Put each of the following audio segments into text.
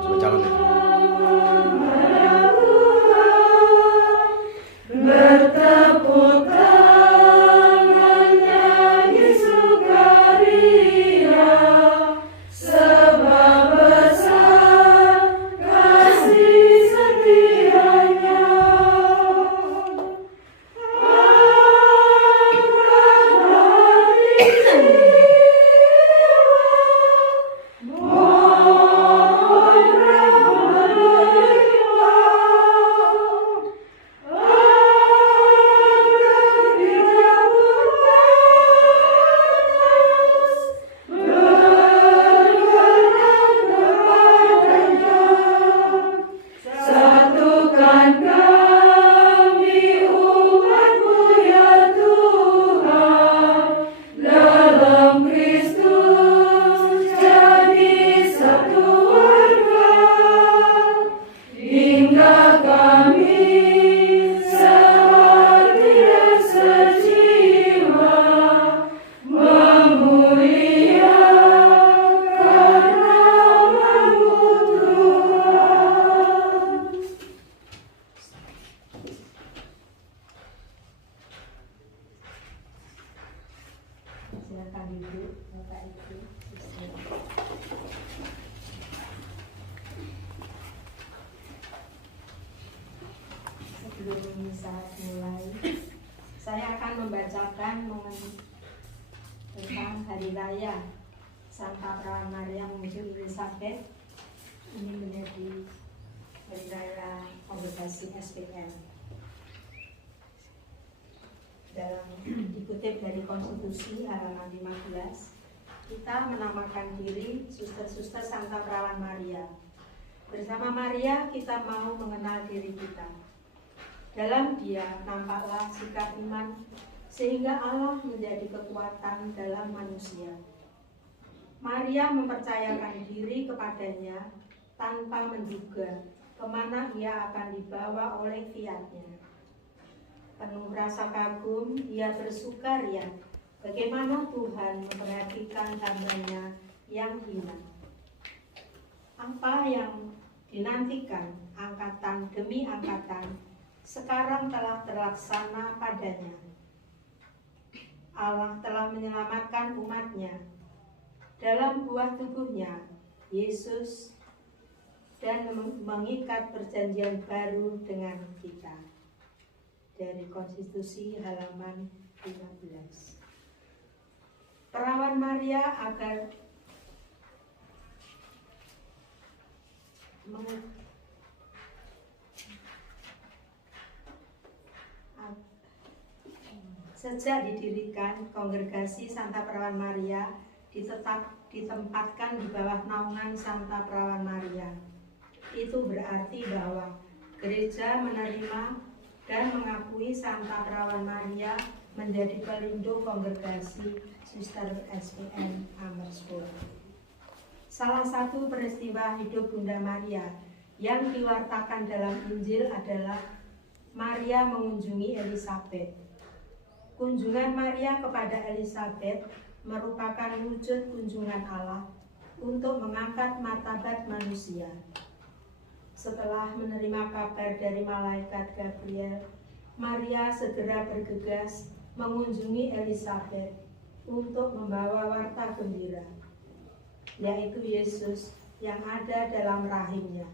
Coba calon ya. Bertepuk tangan nyanyi sukaria, sebab besar kasih setianya. Satukan kami umat-Mu ya Tuhan, dalam Kristus jadi satu warga, hingga kami seperti dan sejiwa memuliakan nama-Mu Tuhan. Silakan duduk, Bapak Ibu. Sebelum saat mulai, saya akan membacakan tentang Hari Raya Santa Perawan Maria mengunjungi Elizabeth. Ini menjadi Hari Raya Kongregasi SPN. Dikutip dari Konstitusi halaman 15, kita menamakan diri Suster-Suster Santa Perawan Maria. Bersama Maria kita mau mengenal diri kita. Dalam Dia nampaklah sikap iman sehingga Allah menjadi kekuatan dalam manusia. Maria mempercayakan diri kepadanya tanpa menduga kemana ia akan dibawa oleh fiat-Nya. Penuh rasa kagum, ia bersukaria bagaimana Tuhan memperhatikan hamba-Nya yang hina. Apa yang dinantikan angkatan demi angkatan sekarang telah terlaksana padanya. Allah telah menyelamatkan umat-Nya dalam buah tubuh-Nya, Yesus, dan mengikat perjanjian baru dengan kita. Dari Konstitusi halaman 15. Perawan Maria agar sejak didirikan Kongregasi Santa Perawan Maria ditempatkan di bawah naungan Santa Perawan Maria. Itu berarti bahwa gereja menerima dan mengakui Santa Perawan Maria menjadi pelindung Kongregasi Suster SPN Amersfoort. Salah satu peristiwa hidup Bunda Maria yang diwartakan dalam Injil adalah Maria mengunjungi Elizabeth. Kunjungan Maria kepada Elizabeth merupakan wujud kunjungan Allah untuk mengangkat martabat manusia. Setelah menerima kabar dari malaikat Gabriel, Maria segera bergegas mengunjungi Elizabeth untuk membawa warta gembira, yaitu Yesus yang ada dalam rahimnya.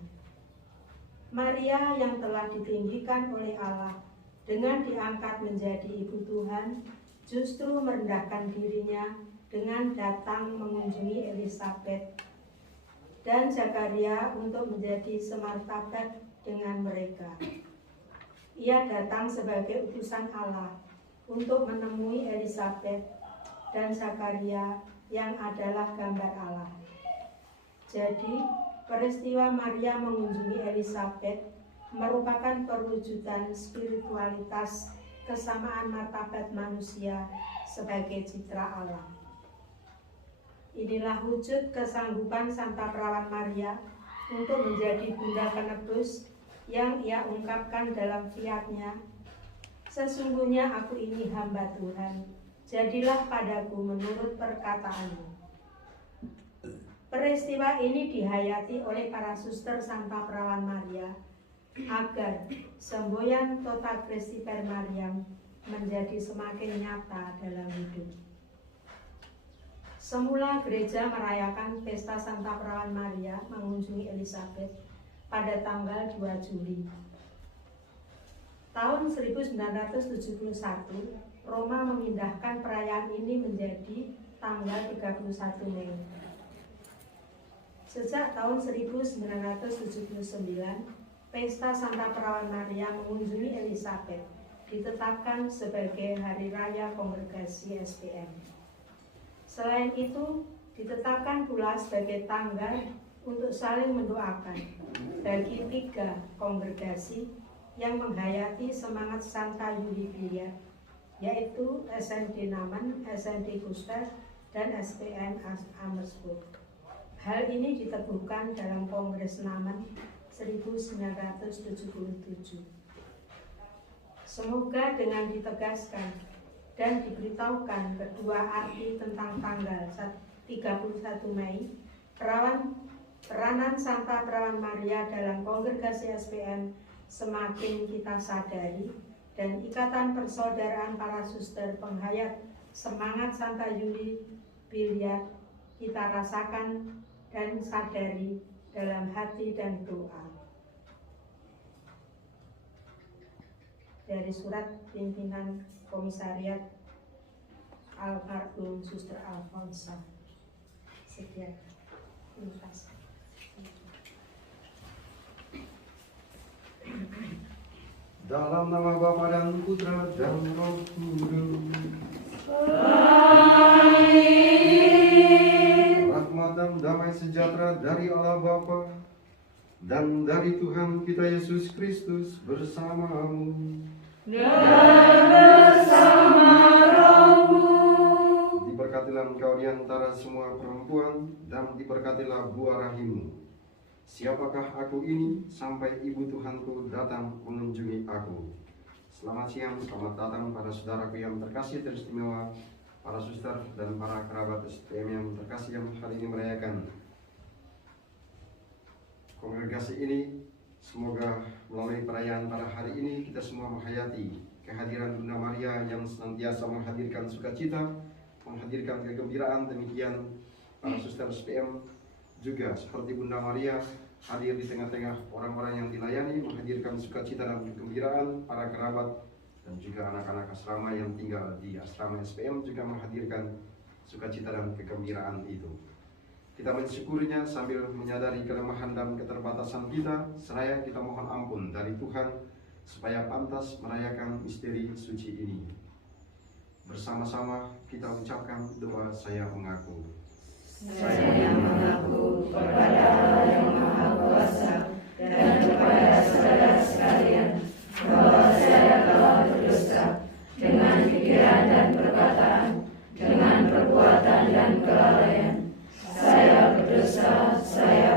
Maria yang telah ditinggikan oleh Allah dengan diangkat menjadi ibu Tuhan, justru merendahkan dirinya dengan datang mengunjungi Elizabeth dan Zakaria untuk menjadi semartabat dengan mereka. Ia datang sebagai utusan Allah untuk menemui Elizabeth dan Zakaria yang adalah gambar Allah. Jadi, peristiwa Maria mengunjungi Elizabeth merupakan perwujudan spiritualitas kesamaan martabat manusia sebagai citra Allah. Inilah wujud kesanggupan Santa Perawan Maria untuk menjadi Bunda Penebus yang ia ungkapkan dalam fiat-Nya, "Sesungguhnya aku ini hamba Tuhan, jadilah padaku menurut perkataan-Mu." Peristiwa ini dihayati oleh para suster Santa Perawan Maria agar semboyan Tota Christi Per Mariam menjadi semakin nyata dalam hidup. Semula gereja merayakan pesta Santa Perawan Maria mengunjungi Elizabeth pada tanggal 2 Juli. Tahun 1971, Roma memindahkan perayaan ini menjadi tanggal 31 Mei. Sejak tahun 1979, pesta Santa Perawan Maria mengunjungi Elizabeth ditetapkan sebagai hari raya kongregasi SPM. Selain itu, ditetapkan pula sebagai tanggal untuk saling mendoakan bagi 3 kongregasi yang menghayati semangat Santa Yulipilia, yaitu SND Namen, SND Gustas, dan SPM Amersfoort. Hal ini diteguhkan dalam Kongres Namen 1977. Semoga dengan ditegaskan dan diberitahukan kedua arti tentang tanggal 31 Mei, peranan Santa Perawan Maria dalam kongregasi SPM semakin kita sadari, dan ikatan persaudaraan para suster penghayat semangat Santa Yulipilia kita rasakan dan sadari dalam hati dan doa. Dari surat pimpinan Komisariat Almarhum Suster Alfonsa. Sekian. Terima kasih. Dalam nama Bapa dan Putra dan Roh Kudus. Rahmat dan damai sejahtera dari Allah Bapa dan dari Tuhan kita Yesus Kristus bersamamu. Dan bersama rohmu. Diberkatilah engkau di antara semua perempuan, dan diberkatilah buah rahimmu. Siapakah aku ini sampai ibu Tuhanku datang mengunjungi aku? Selamat siang, selamat datang para saudaraku yang terkasih teristimewa, para suster dan para kerabat SPM yang terkasih yang hari ini merayakan kongregasi ini. Semoga melalui perayaan pada hari ini kita semua menghayati kehadiran Bunda Maria yang senantiasa menghadirkan sukacita, menghadirkan kegembiraan. Demikian para suster SPM juga seperti Bunda Maria hadir di tengah-tengah orang-orang yang dilayani, menghadirkan sukacita dan kegembiraan. Para kerabat dan juga anak-anak asrama yang tinggal di asrama SPM juga menghadirkan sukacita dan kegembiraan itu. Kita mensyukurinya sambil menyadari kelemahan dan keterbatasan kita, seraya kita mohon ampun dari Tuhan supaya pantas merayakan misteri suci ini. Bersama-sama kita ucapkan doa saya mengaku. Saya mengaku kepada Allah yang Maha Kuasa dan kepada saudara sekalian bahwa saya telah berdosa dengan pikiran dan perkataan, dengan perbuatan dan kelalaian. Saya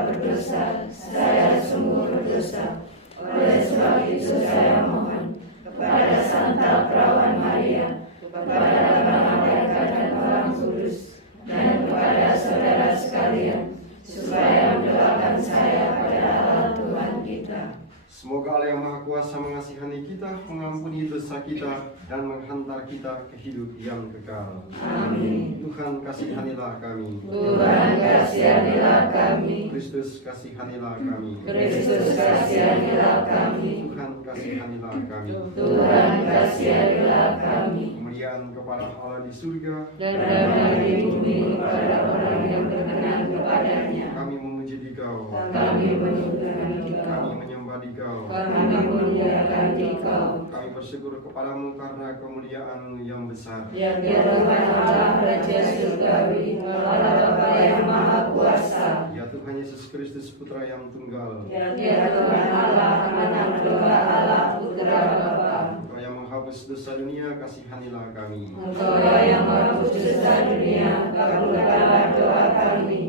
berdosa, saya sungguh berdosa. Oleh sebab itu saya mohon kepada Santa Perawan Maria, kepada para malaikat dan orang kudus, dan kepada saudara sekalian, supaya mendoakan saya pada Allah Tuhan kita. Semoga Allah yang Maha Kuasa mengasihani kita, mengampuni dosa kita, dan menghantar kita ke hidup yang kekal. Amin. Tuhan kasihanilah kami. Tuhan kasihanilah kami. Kristus kasihanilah kami. Kristus kasihanilah kami. Tuhan kasihanilah kami. Tuhan kasihanilah kami. Kemuliaan kepada Allah di surga, Dan damai di bumi kepada orang yang berkenan kepadanya. kami memuji Dikau, Kami menyembah Dikau. kami menyembah Dikau, Kami memuliakan Dikau. kami bersyukur kepadamu karena kemuliaan-Mu yang besar. Ya Tuhan Allah Raja Surgawi, Allah Bapa yang Maha Kuasa. Ya Tuhan Yesus Kristus Putra yang tunggal, Ya Tuhan Allah, anak doa Allah, Putra Bapa. Engkau yang menghapus dosa dunia, kasihanilah kami. Engkau yang menghapus dosa dunia, kabulkanlah doa kami.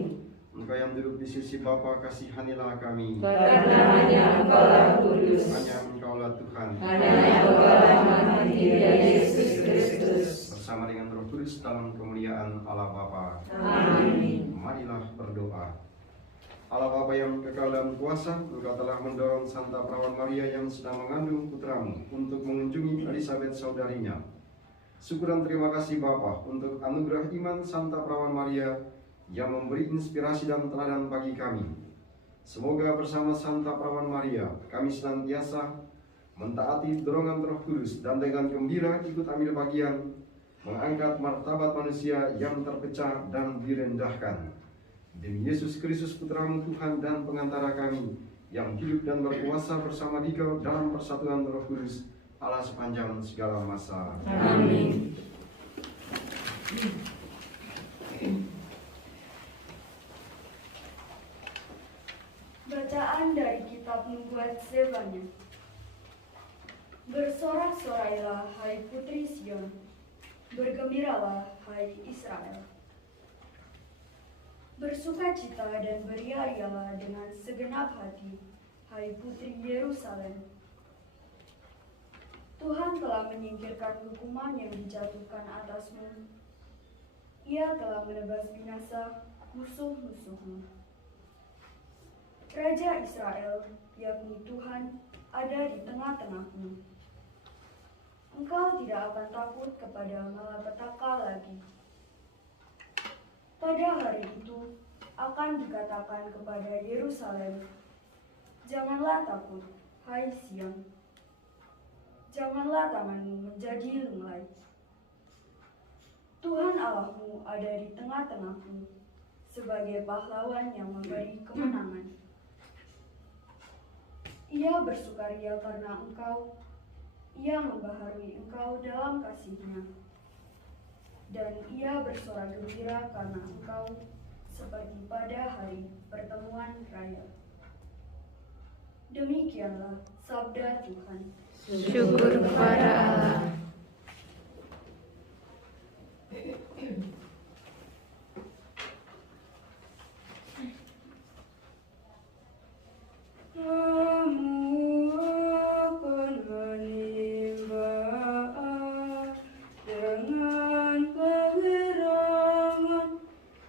Engkau yang duduk di sisi Bapa, kasihanilah kami. Karena hanya Engkaulah kudus, Hanya Engkaulah Tuhan, hanya Engkaulah Maha Tinggi Yesus Kristus. bersama dengan Roh Kudus Kudus dalam kemuliaan Allah Bapa. Amin. Marilah berdoa. Allah Bapa yang kekal dan kuasa, Engkau telah mendorong Santa Perawan Maria yang sedang mengandung putramu untuk mengunjungi Elizabeth saudarinya. Syukur dan terima kasih Bapa untuk anugerah iman Santa Perawan Maria yang memberi inspirasi dan teladan bagi kami. Semoga bersama Santa Perawan Maria kami senantiasa mentaati dorongan Roh Kudus dan dengan gembira ikut ambil bagian mengangkat martabat manusia yang terpecah dan direndahkan. Demi Yesus Kristus Putramu Tuhan dan pengantara kami, yang hidup dan berkuasa bersama Dikau dalam persatuan Roh Kudus, Allah sepanjang segala masa. Amin. Bacaan dari kitab Nubuat Zefania. Bersorak-sorailah hai putri Sion, bergembiralah hai Israel. Bersukacita dan beria-rialah dengan segenap hati, hai putri Yerusalem. Tuhan telah menyingkirkan hukuman yang dijatuhkan atasmu. Ia telah menebas binasa musuh-musuhmu. Raja Israel, yakni Tuhan, ada di tengah-tengahmu. Engkau tidak akan takut kepada malapetaka lagi. Pada hari itu akan dikatakan kepada Yerusalem, janganlah takut, hai Sion. Janganlah tanganmu menjadi lunglai. Tuhan Allahmu ada di tengah-tengahmu sebagai pahlawan yang memberi kemenangan. Ia bersukaria karena engkau, ia membaharui engkau dalam kasih-Nya. Dan ia bersorak gembira karena engkau, seperti pada hari pertemuan raya. Demikianlah sabda Tuhan. Syukur kepada Allah. Kamu akan menimba dengan kewirangan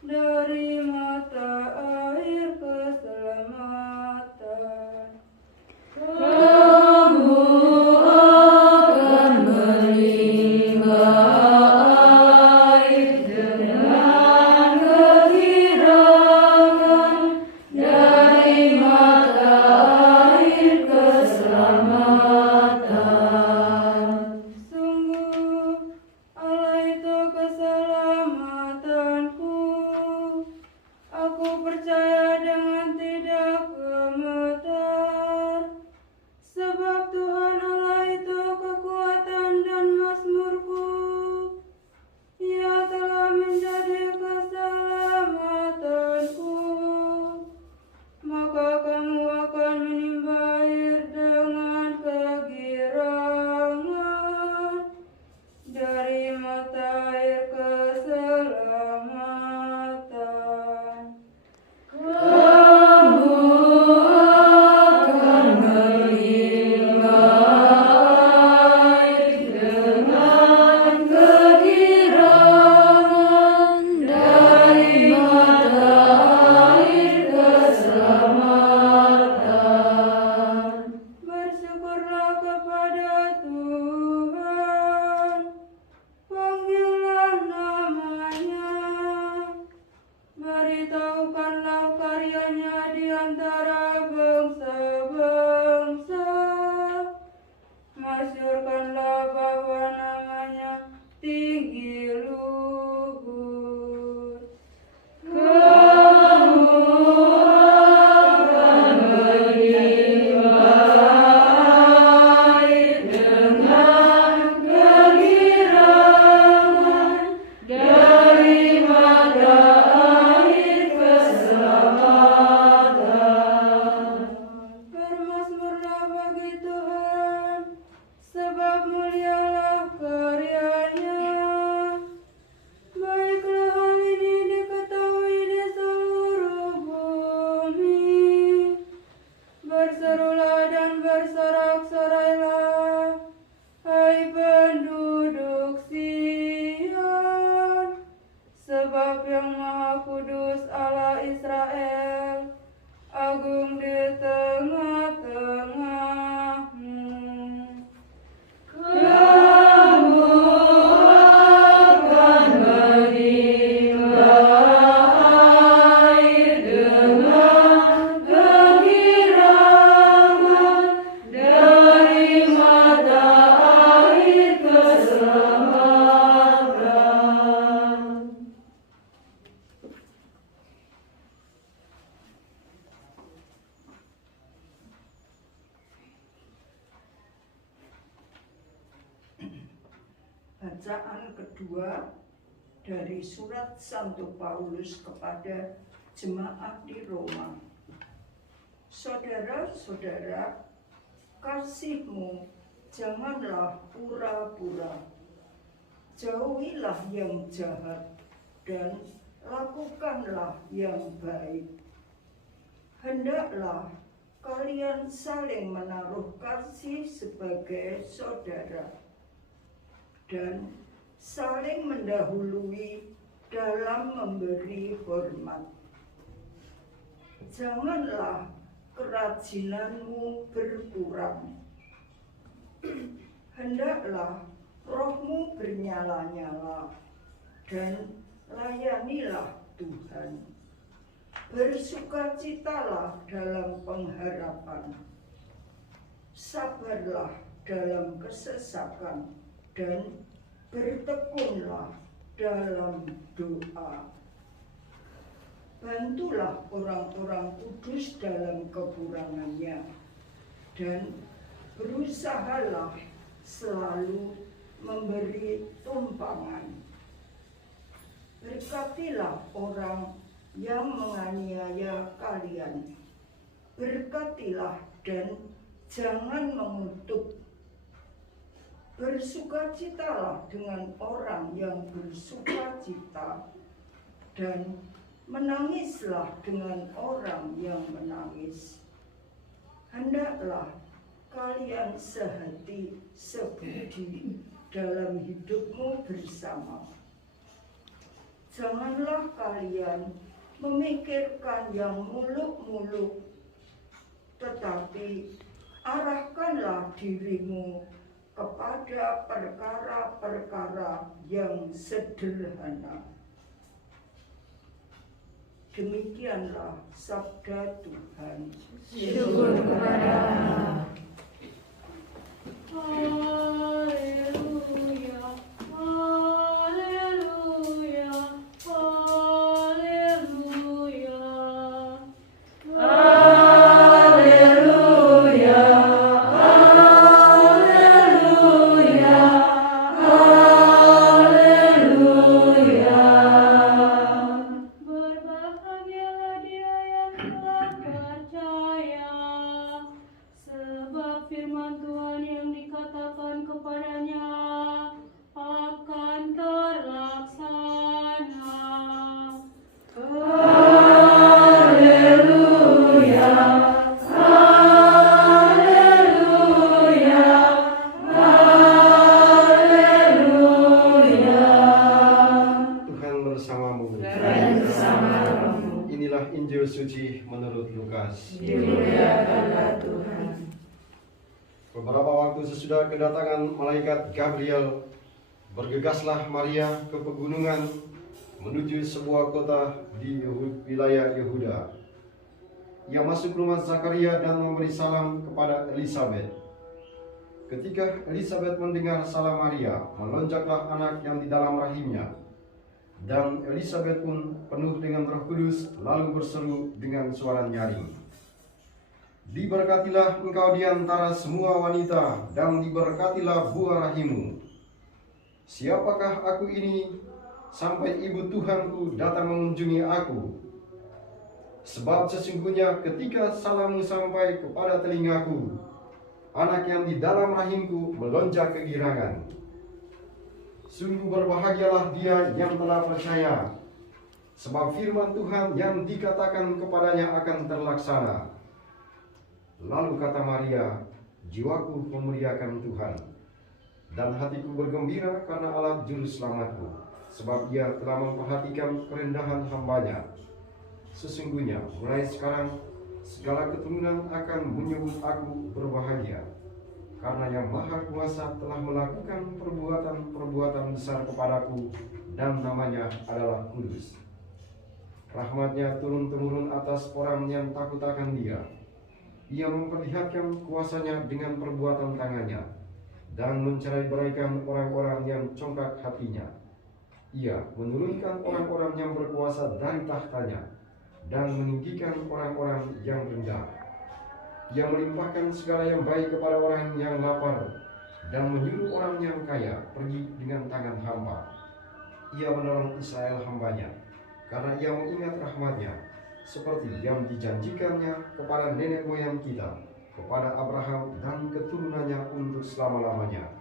dari mata air keselamatan. Kamu akan Bacaan kedua dari surat Santo Paulus kepada jemaat di Roma. Saudara-saudara, kasihmu janganlah pura-pura. Jauhilah yang jahat dan lakukanlah yang baik. Hendaklah kalian saling menaruh kasih sebagai saudara dan saling mendahului dalam memberi hormat. Janganlah kerajinanmu berkurang. Hendaklah rohmu bernyala-nyala dan layanilah Tuhan. Bersukacitalah dalam pengharapan. Sabarlah dalam kesesakan dan bertekunlah dalam doa. Bantulah orang-orang kudus dalam kekurangannya dan berusahalah selalu memberi tumpangan. Berkatilah orang yang menganiaya kalian. Berkatilah dan jangan mengutuk. Bersukacitalah dengan orang yang bersukacita dan menangislah dengan orang yang menangis. Hendaklah kalian sehati sebudi dalam hidupmu bersama. Janganlah kalian memikirkan yang muluk-muluk, tetapi arahkanlah dirimu kepada perkara-perkara yang sederhana. Demikianlah sabda Tuhan. Syukur kepada Allah. Haleluya, haleluya, haleluya. Haleluya, haleluya, haleluya. Berbahagialah dia yang telah percaya, sebab firman Tuhan yang dikatakan kepadanya akan terlaksana. Haleluya, haleluya, haleluya. Tuhan bersamamu. Dan bersama rohmu. Inilah Injil suci menurut Lukas. Dimuliakanlah Tuhan. Beberapa waktu sesudah kedatangan malaikat Gabriel, bergegaslah Maria ke pegunungan menuju sebuah kota di wilayah Yehuda. Ia masuk rumah Zakaria dan memberi salam kepada Elisabet. Ketika Elisabet mendengar salam Maria, melonjaklah anak yang di dalam rahimnya. Dan Elisabet pun penuh dengan Roh Kudus, lalu berseru dengan suara nyaring, "Diberkatilah engkau di antara semua wanita, dan diberkatilah buah rahimmu. Siapakah aku ini, sampai ibu Tuhanku datang mengunjungi aku? Sebab sesungguhnya ketika salammu sampai kepada telingaku, anak yang di dalam rahimku melonjak kegirangan. Sungguh berbahagialah dia yang telah percaya, sebab firman Tuhan yang dikatakan kepadanya akan terlaksana." Lalu kata Maria, "Jiwaku memuliakan Tuhan, dan hatiku bergembira karena Allah juru selamatku, sebab Ia telah memperhatikan kerendahan hamba-Nya. Sesungguhnya mulai sekarang segala keturunan akan menyebut aku berbahagia, karena Yang Maha Kuasa telah melakukan perbuatan-perbuatan besar kepadaku, dan namanya adalah kudus. Rahmat-Nya turun-temurun atas orang yang takut akan Dia. Ia memperlihatkan kuasa-Nya dengan perbuatan tangan-Nya, dan mencerai-beraikan orang-orang yang congkak hatinya. Ia menurunkan orang-orang yang berkuasa dari tahtanya, dan meninggikan orang-orang yang rendah. Ia melimpahkan segala yang baik kepada orang yang lapar, dan menyuruh orang yang kaya pergi dengan tangan hampa. Ia menolong Israel hambanya, karena ia mengingat rahmatnya, seperti yang dijanjikannya kepada nenek moyang kita, kepada Abraham dan keturunannya untuk selama-lamanya.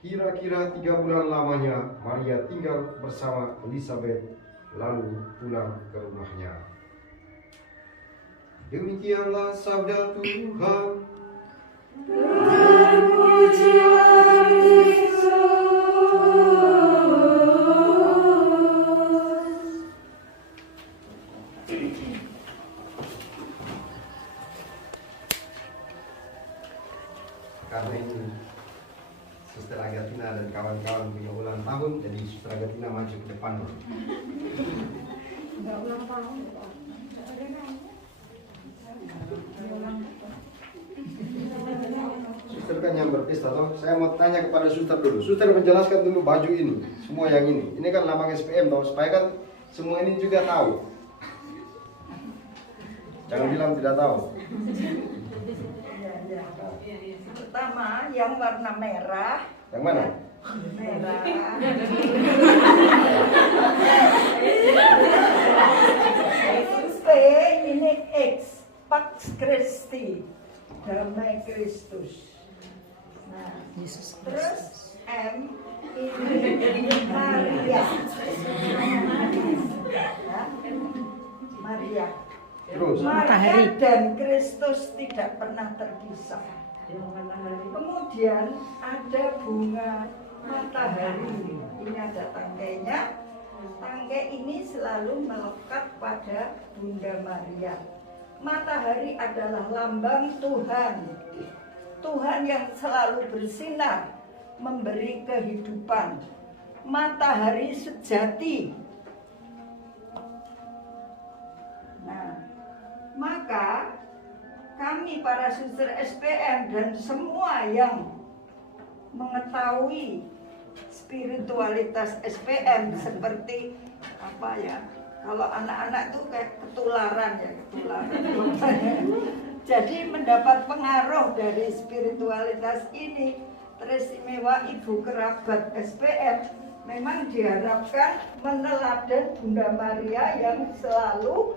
Kira-kira 3 bulan lamanya Maria tinggal bersama Elizabeth, lalu pulang ke rumahnya. Demikianlah sabda Tuhan. Terpujilah Kristus. Karena ini Suster Agatina dan kawan-kawan punya ulang tahun, jadi Suster Agatina maju ke depan. Enggak ulang tahun. Suster kan yang berpesta toh. Saya mau tanya kepada Suster dulu. Suster menjelaskan dulu baju ini, semua yang ini. Ini kan lambang SPM toh, supaya kan semua ini juga tahu. Jangan bilang tidak tahu. Ya. Pertama yang warna merah. Yang mana? Merah. P ini X, Pax Christi, damai Kristus. Nah, terus M ini Maria. Ya, Maria. Terus Maria dan Kristus tidak pernah terpisah. Kemudian ada bunga matahari. Ini ada tangkainya. Tangkai ini selalu melekat pada Bunda Maria. Matahari adalah lambang Tuhan. Tuhan yang selalu bersinar, memberi kehidupan. Matahari sejati. Nah, maka kami para suster SPM dan semua yang mengetahui spiritualitas SPM seperti apa ya, kalau anak-anak itu kayak ketularan. Jadi mendapat pengaruh dari spiritualitas ini, teristimewa ibu kerabat SPM memang diharapkan meneladan Bunda Maria yang selalu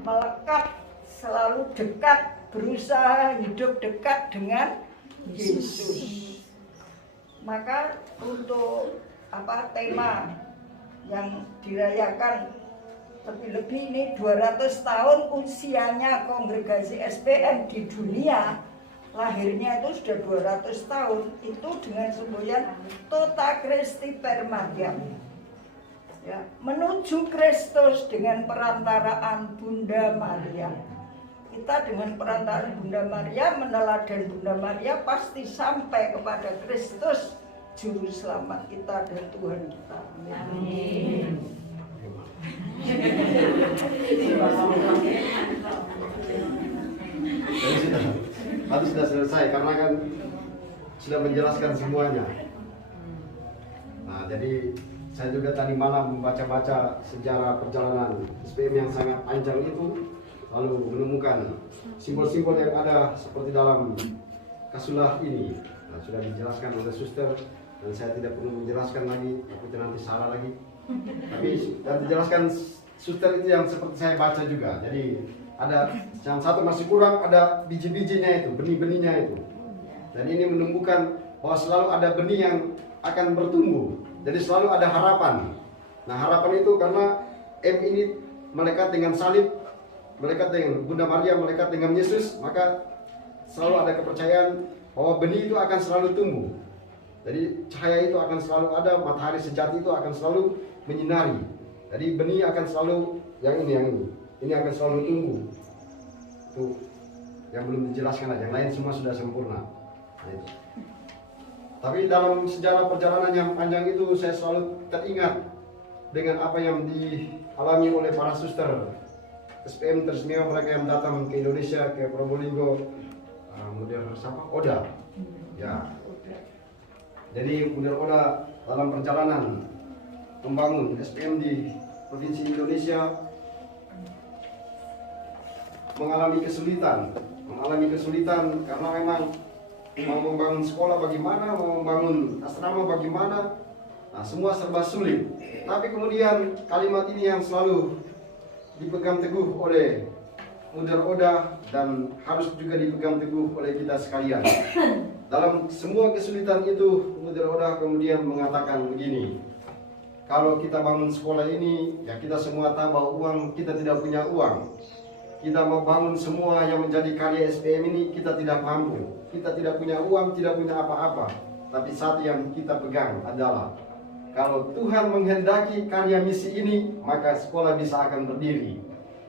melekat, selalu dekat, berusaha hidup dekat dengan Yesus. Maka untuk tema yang dirayakan lebih-lebih ini 200 tahun usianya kongregasi SPM di dunia, lahirnya itu sudah 200 tahun, itu dengan semboyan Tota Christi per Mariam. Ya, menuju Kristus dengan perantaraan Bunda Maria. Kita dengan perantaraan Bunda Maria, meneladan Bunda Maria, pasti sampai kepada Kristus, Juru Selamat kita dan Tuhan kita. Amin. Tadi sudah selesai karena kan sudah menjelaskan semuanya. Nah, jadi saya juga tadi malam membaca-baca sejarah perjalanan SPM yang sangat panjang itu, lalu menemukan simbol-simbol yang ada seperti dalam kasulah ini. Nah, sudah dijelaskan oleh suster dan saya tidak perlu menjelaskan lagi, takutnya nanti salah lagi. Tapi dan dijelaskan suster itu yang seperti saya baca juga. Jadi ada yang satu masih kurang, ada biji-bijinya itu, benih-benihnya itu. Dan ini menumbuhkan bahwa selalu ada benih yang akan bertumbuh. Jadi selalu ada harapan. Nah, harapan itu karena M ini melekat dengan salib, melekat dengan Bunda Maria, melekat dengan Yesus, maka selalu ada kepercayaan bahwa benih itu akan selalu tumbuh. Jadi cahaya itu akan selalu ada, matahari sejati itu akan selalu menyinari. Jadi benih akan selalu yang ini akan selalu tumbuh. Itu yang belum dijelaskan aja, yang lain semua sudah sempurna. Nah, itu. Tapi dalam sejarah perjalanan yang panjang itu saya selalu teringat dengan apa yang dialami oleh para suster SPM teristimewa, mereka yang datang ke Indonesia, ke Probolinggo, kemudian Oda. Ya. Jadi kemudian Oda dalam perjalanan membangun SPM di Provinsi Indonesia mengalami kesulitan karena memang mau membangun sekolah bagaimana, mau membangun asrama bagaimana, nah semua serba sulit. Tapi kemudian kalimat ini yang selalu dipegang teguh oleh Mudar Oda dan harus juga dipegang teguh oleh kita sekalian. Dalam semua kesulitan itu, Mudar Oda kemudian mengatakan begini, kalau kita bangun sekolah ini, ya kita semua tahu bahwa uang, kita tidak punya uang. Kita mau bangun semua yang menjadi karya SPM ini, kita tidak mampu. Kita tidak punya uang, tidak punya apa-apa. Tapi satu yang kita pegang adalah, kalau Tuhan menghendaki karya misi ini, maka sekolah bisa akan berdiri.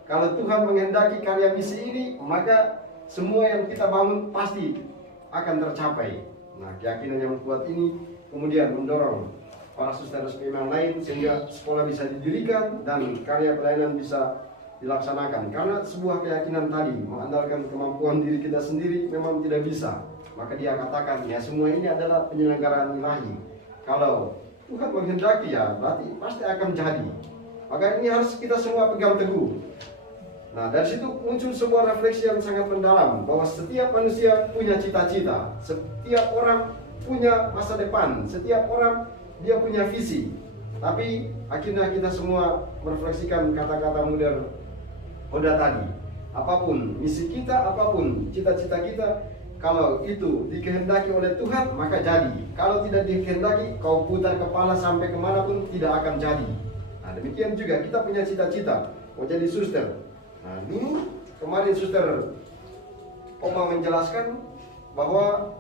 Kalau Tuhan menghendaki karya misi ini, maka semua yang kita bangun pasti akan tercapai. Nah, keyakinan yang kuat ini kemudian mendorong para suster SPM yang lain sehingga sekolah bisa didirikan dan karya pelayanan bisa dilaksanakan. Karena sebuah keyakinan tadi mengandalkan kemampuan diri kita sendiri memang tidak bisa. Maka dia katakan, ya semua ini adalah penyelenggaraan ilahi. Kalau Tuhan menghendaki, ya berarti pasti akan jadi. Maka ini harus kita semua pegang teguh. Nah, dari situ muncul sebuah refleksi yang sangat mendalam bahwa setiap manusia punya cita-cita, setiap orang punya masa depan, setiap orang dia punya visi. Tapi akhirnya kita semua merefleksikan kata-kata Mudar Oda tadi. Apapun misi kita, apapun cita-cita kita, kalau itu dikehendaki oleh Tuhan, maka jadi. Kalau tidak dikehendaki, kau putar kepala sampai kemanapun tidak akan jadi. Nah, demikian juga kita punya cita-cita mau jadi suster. Nah, dulu kemarin suster Oma menjelaskan bahwa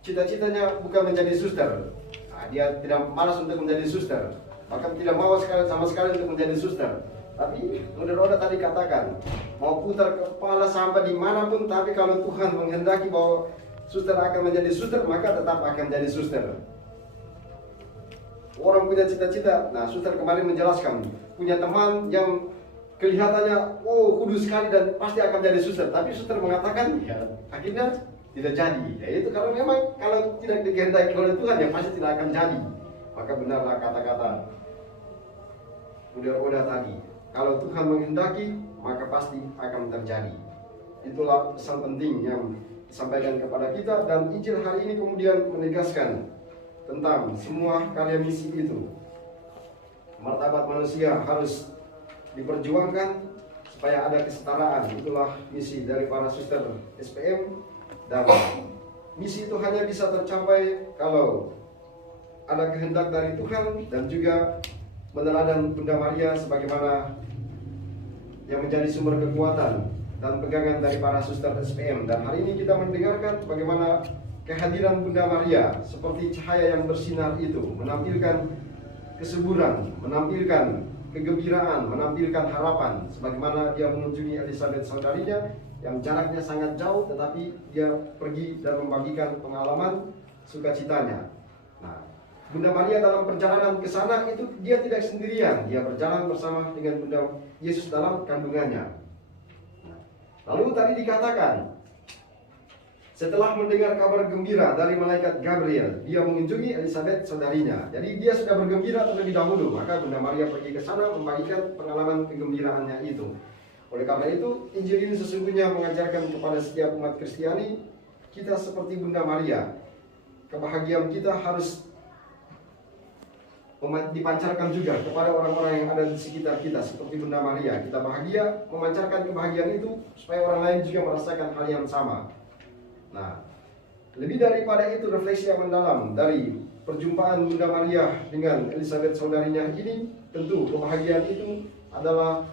cita-citanya bukan menjadi suster. Nah, dia tidak malas untuk menjadi suster, bahkan tidak mau sama sekali untuk menjadi suster. Tapi Mudar Oda tadi katakan, mau putar kepala sampai dimanapun, tapi kalau Tuhan menghendaki bahwa suster akan menjadi suster, maka tetap akan jadi suster. Orang punya cita-cita. Nah, suster kemarin menjelaskan, punya teman yang kelihatannya kudus sekali dan pasti akan jadi suster, tapi suster mengatakan ya akhirnya tidak jadi. Ya itu karena memang kalau tidak dikehendaki oleh Tuhan ya pasti tidak akan jadi. Maka benarlah kata-kata Mudar Oda tadi, kalau Tuhan menghendaki maka pasti akan terjadi. Itulah pesan penting yang disampaikan kepada kita, dan Injil hari ini kemudian menegaskan tentang semua karya misi itu. Martabat manusia harus diperjuangkan supaya ada kesetaraan. Itulah misi dari para suster SPM, dan misi itu hanya bisa tercapai kalau ada kehendak dari Tuhan dan juga meneladani Bunda Maria sebagaimana yang menjadi sumber kekuatan dan pegangan dari para suster SPM. Dan hari ini kita mendengarkan bagaimana kehadiran Bunda Maria seperti cahaya yang bersinar itu menampilkan kesuburan, menampilkan kegembiraan, menampilkan harapan, sebagaimana dia mengunjungi Elizabeth saudarinya yang jaraknya sangat jauh, tetapi dia pergi dan membagikan pengalaman sukacitanya. Nah, Bunda Maria dalam perjalanan ke sana itu dia tidak sendirian, dia berjalan bersama dengan Bunda Yesus dalam kandungannya. Nah, lalu tadi dikatakan, setelah mendengar kabar gembira dari malaikat Gabriel, dia mengunjungi Elizabeth saudarinya. Jadi dia sudah bergembira terlebih dahulu, maka Bunda Maria pergi ke sana membagikan pengalaman kegembiraannya itu. Oleh karena itu, Injil ini sesungguhnya mengajarkan kepada setiap umat Kristiani, kita seperti Bunda Maria. Kebahagiaan kita harus dipancarkan juga kepada orang-orang yang ada di sekitar kita, seperti Bunda Maria. Kita bahagia, memancarkan kebahagiaan itu supaya orang lain juga merasakan hal yang sama. Nah, lebih daripada itu, refleksi yang mendalam dari perjumpaan Bunda Maria dengan Elizabeth saudarinya ini, tentu kebahagiaan itu adalah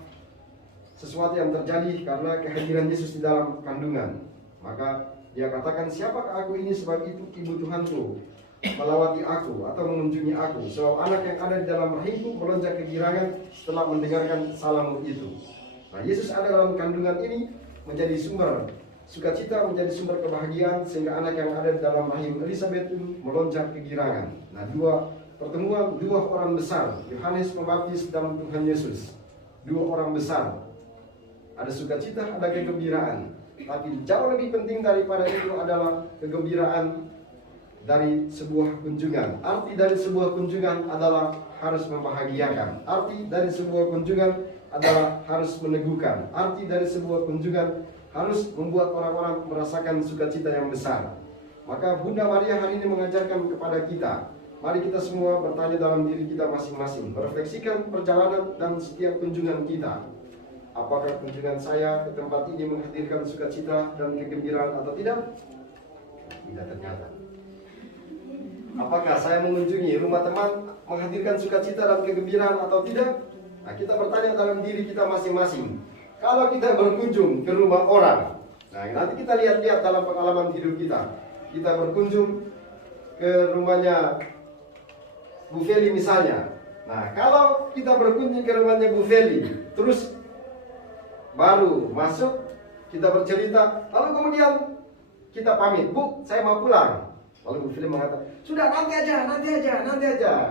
sesuatu yang terjadi karena kehadiran Yesus di dalam kandungan. Maka dia katakan, siapakah aku ini sebab itu ibu Tuhanku melawati aku atau mengunjungi aku, sebab anak yang ada di dalam rahimku melonjak kegirangan setelah mendengarkan salammu itu. Nah, Yesus ada dalam kandungan ini menjadi sumber sukacita, menjadi sumber kebahagiaan, sehingga anak yang ada di dalam rahim Elizabeth itu melonjak kegirangan. Nah, dua pertemuan, dua orang besar, Yohanes Pembaptis dan Tuhan Yesus. Dua orang besar, ada sukacita, ada kegembiraan. Tapi jauh lebih penting daripada itu adalah kegembiraan dari sebuah kunjungan. Arti dari sebuah kunjungan adalah harus membahagiakan. Arti dari sebuah kunjungan adalah harus meneguhkan. Arti dari sebuah kunjungan harus membuat orang-orang merasakan sukacita yang besar. Maka Bunda Maria hari ini mengajarkan kepada kita, mari kita semua bertanya dalam diri kita masing-masing, merefleksikan perjalanan dan setiap kunjungan kita. Apakah kunjungan saya ke tempat ini menghadirkan sukacita dan kegembiraan atau tidak? Tidak ternyata. Apakah saya mengunjungi rumah teman menghadirkan sukacita dan kegembiraan atau tidak? Nah, kita bertanya dalam diri kita masing-masing. Kalau kita berkunjung ke rumah orang, nah nanti kita lihat-lihat dalam pengalaman hidup kita. Kita berkunjung ke rumahnya Bu Feli misalnya. Nah, kalau kita berkunjung ke rumahnya Bu Feli, terus baru masuk, kita bercerita, lalu kemudian kita pamit, Bu, saya mau pulang. Lalu Bu Feli mengatakan, sudah nanti aja,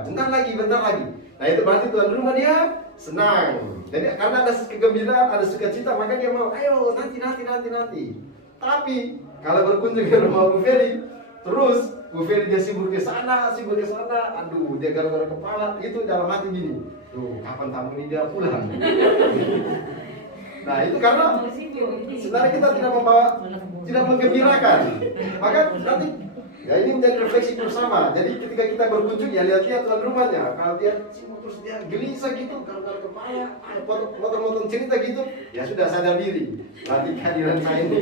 bentar lagi. Nah itu berarti tuan rumah dia senang. Jadi karena ada kegembiraan, ada sukacita, maka dia mau, ayo nanti. Tapi kalau berkunjung ke rumah Bu Feli, terus Bu Feli dia sibuk ke sana, aduh dia gara-gara kepala, itu dalam hati gini, tuh kapan tamu ini dia pulang. Nah itu karena sebenarnya kita tidak menggembirakan. Maka nanti ya ini menjadi refleksi bersama. Jadi ketika kita berkunjung ya lihat-lihat tuan rumahnya. Kalau dia sibuk terus dia gelisah gitu, gara-gara kepala, potong-potong cerita gitu, ya sudah sadar diri. Berarti kehadiran saya ini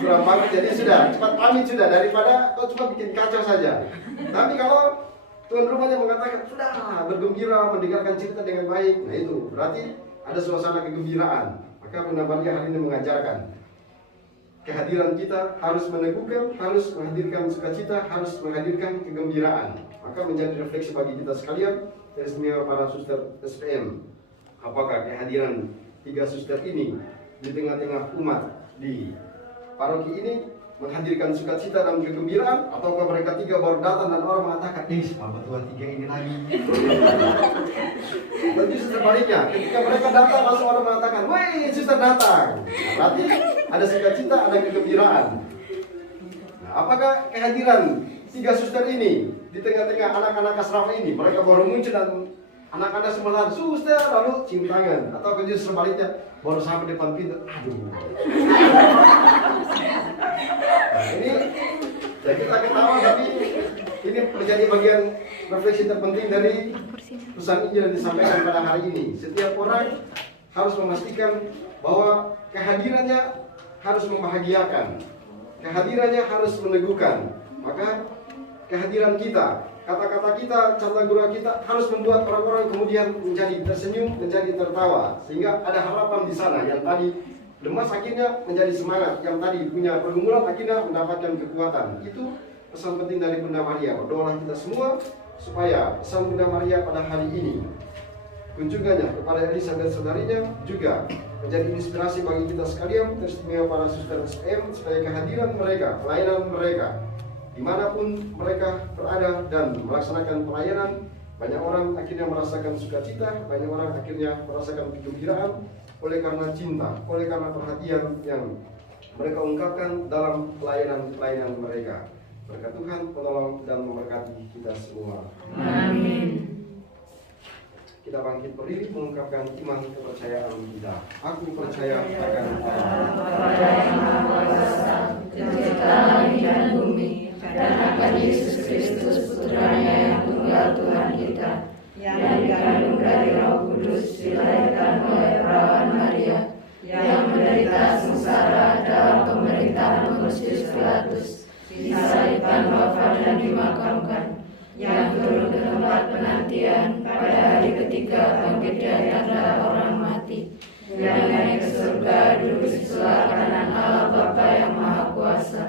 kurang bagus. Jadi sudah cepat pamit sudah, daripada kau cuma bikin kacau saja. Tapi kalau tuan rumahnya mengatakan sudah bergembira, mendengarkan cerita dengan baik, nah itu berarti ada suasana kegembiraan. Maka Bunda Maria hari ini mengajarkan kehadiran kita harus meneguhkan, harus menghadirkan sukacita, harus menghadirkan kegembiraan. Maka menjadi refleksi bagi kita sekalian, terutama para suster SPM. Apakah kehadiran 3 suster ini di tengah-tengah umat di paroki ini menghadirkan sukacita dan kegembiraan, ataukah mereka 3 baru datang dan orang mengatakan, Bapak Tuhan 3 ini lagi. Tentu sebaliknya, ketika mereka datang langsung orang mengatakan, woi suster datang. Nah, berarti ada sukacita, ada kegembiraan. Nah, apakah kehadiran 3 suster ini di tengah-tengah anak-anak asrama ini, mereka baru muncul dan anak-anak semua suster lalu cium tangan, atau justru sebaliknya baru sampai depan pintu, aduh. Nah, ini ya kita ketawa, tapi ini menjadi bagian refleksi terpenting dari pesan Injil yang disampaikan pada hari ini. Setiap orang harus memastikan bahwa kehadirannya harus membahagiakan, kehadirannya harus meneguhkan. Maka kehadiran kita, kata-kata kita, canda gurau kita harus membuat orang-orang kemudian menjadi tersenyum, menjadi tertawa, sehingga ada harapan di sana. Yang tadi lemas akhirnya menjadi semangat, yang tadi punya pergumulan akhirnya mendapatkan kekuatan. Itu pesan penting dari Bunda Maria. Berdoalah kita semua supaya pesan Bunda Maria pada hari ini, kunjungannya kepada Elizabeth saudarinya, juga menjadi inspirasi bagi kita sekalian, terutama para suster SPM, supaya kehadiran mereka, pelayanan mereka, dimanapun mereka berada dan melaksanakan pelayanan, banyak orang akhirnya merasakan sukacita, banyak orang akhirnya merasakan kegembiraan oleh karena cinta, oleh karena perhatian yang mereka ungkapkan dalam pelayanan mereka. Berkat Tuhan penolong dan memberkati kita semua. Amin. Kita bangkit berdiri mengungkapkan iman kepercayaan kita. Aku percaya akan Bapa yang Maha Kuasa, pencipta langit dan bumi, dan akan Yesus Kristus putranya yang tunggal Tuhan kita, yang dikandung dari Roh Kudus, dilahirkan oleh perawan Maria, yang menderita sengsara dalam pemerintahan Pontius Pilatus, disalibkan, wafat dan dimakamkan, yang turun ke tempat penantian, pada hari ketiga bangkit dari antara orang mati, yang naik ke surga, duduk di sebelah kanan Allah Bapa yang Maha Kuasa.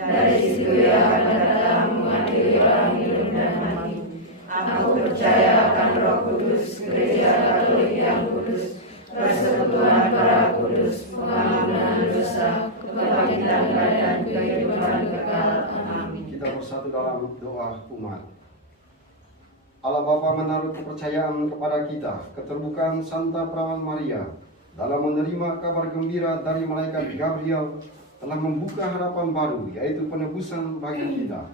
Dari situ ia akan datang mengadili orang hidup dan mati. Aku percaya akan Roh Kudus, Gereja Katolik yang kudus, persekutuan para kudus, pengampunan dosa, kebangkitan dan kehidupan kekal. Amin. kita bersatu dalam doa umat. Allah Bapa menaruh kepercayaan kepada kita, keterbukaan Santa Perawan Maria dalam menerima kabar gembira dari malaikat Gabriel telah membuka harapan baru, yaitu penebusan bagi kita.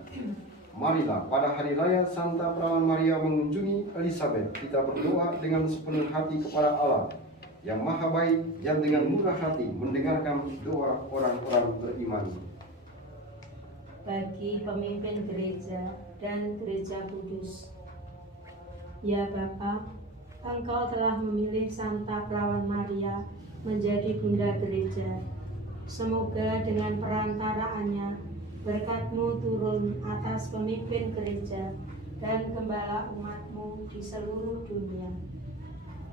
Marilah pada hari raya Santa Perawan Maria mengunjungi Elizabeth, kita berdoa dengan sepenuh hati kepada Allah yang maha baik, yang dengan murah hati mendengarkan doa orang-orang beriman. Bagi pemimpin gereja dan gereja kudus, ya Bapa, Engkau telah memilih Santa Perawan Maria menjadi Bunda Gereja. Semoga dengan perantaraannya berkat-Mu turun atas pemimpin gereja dan gembala umat-Mu di seluruh dunia.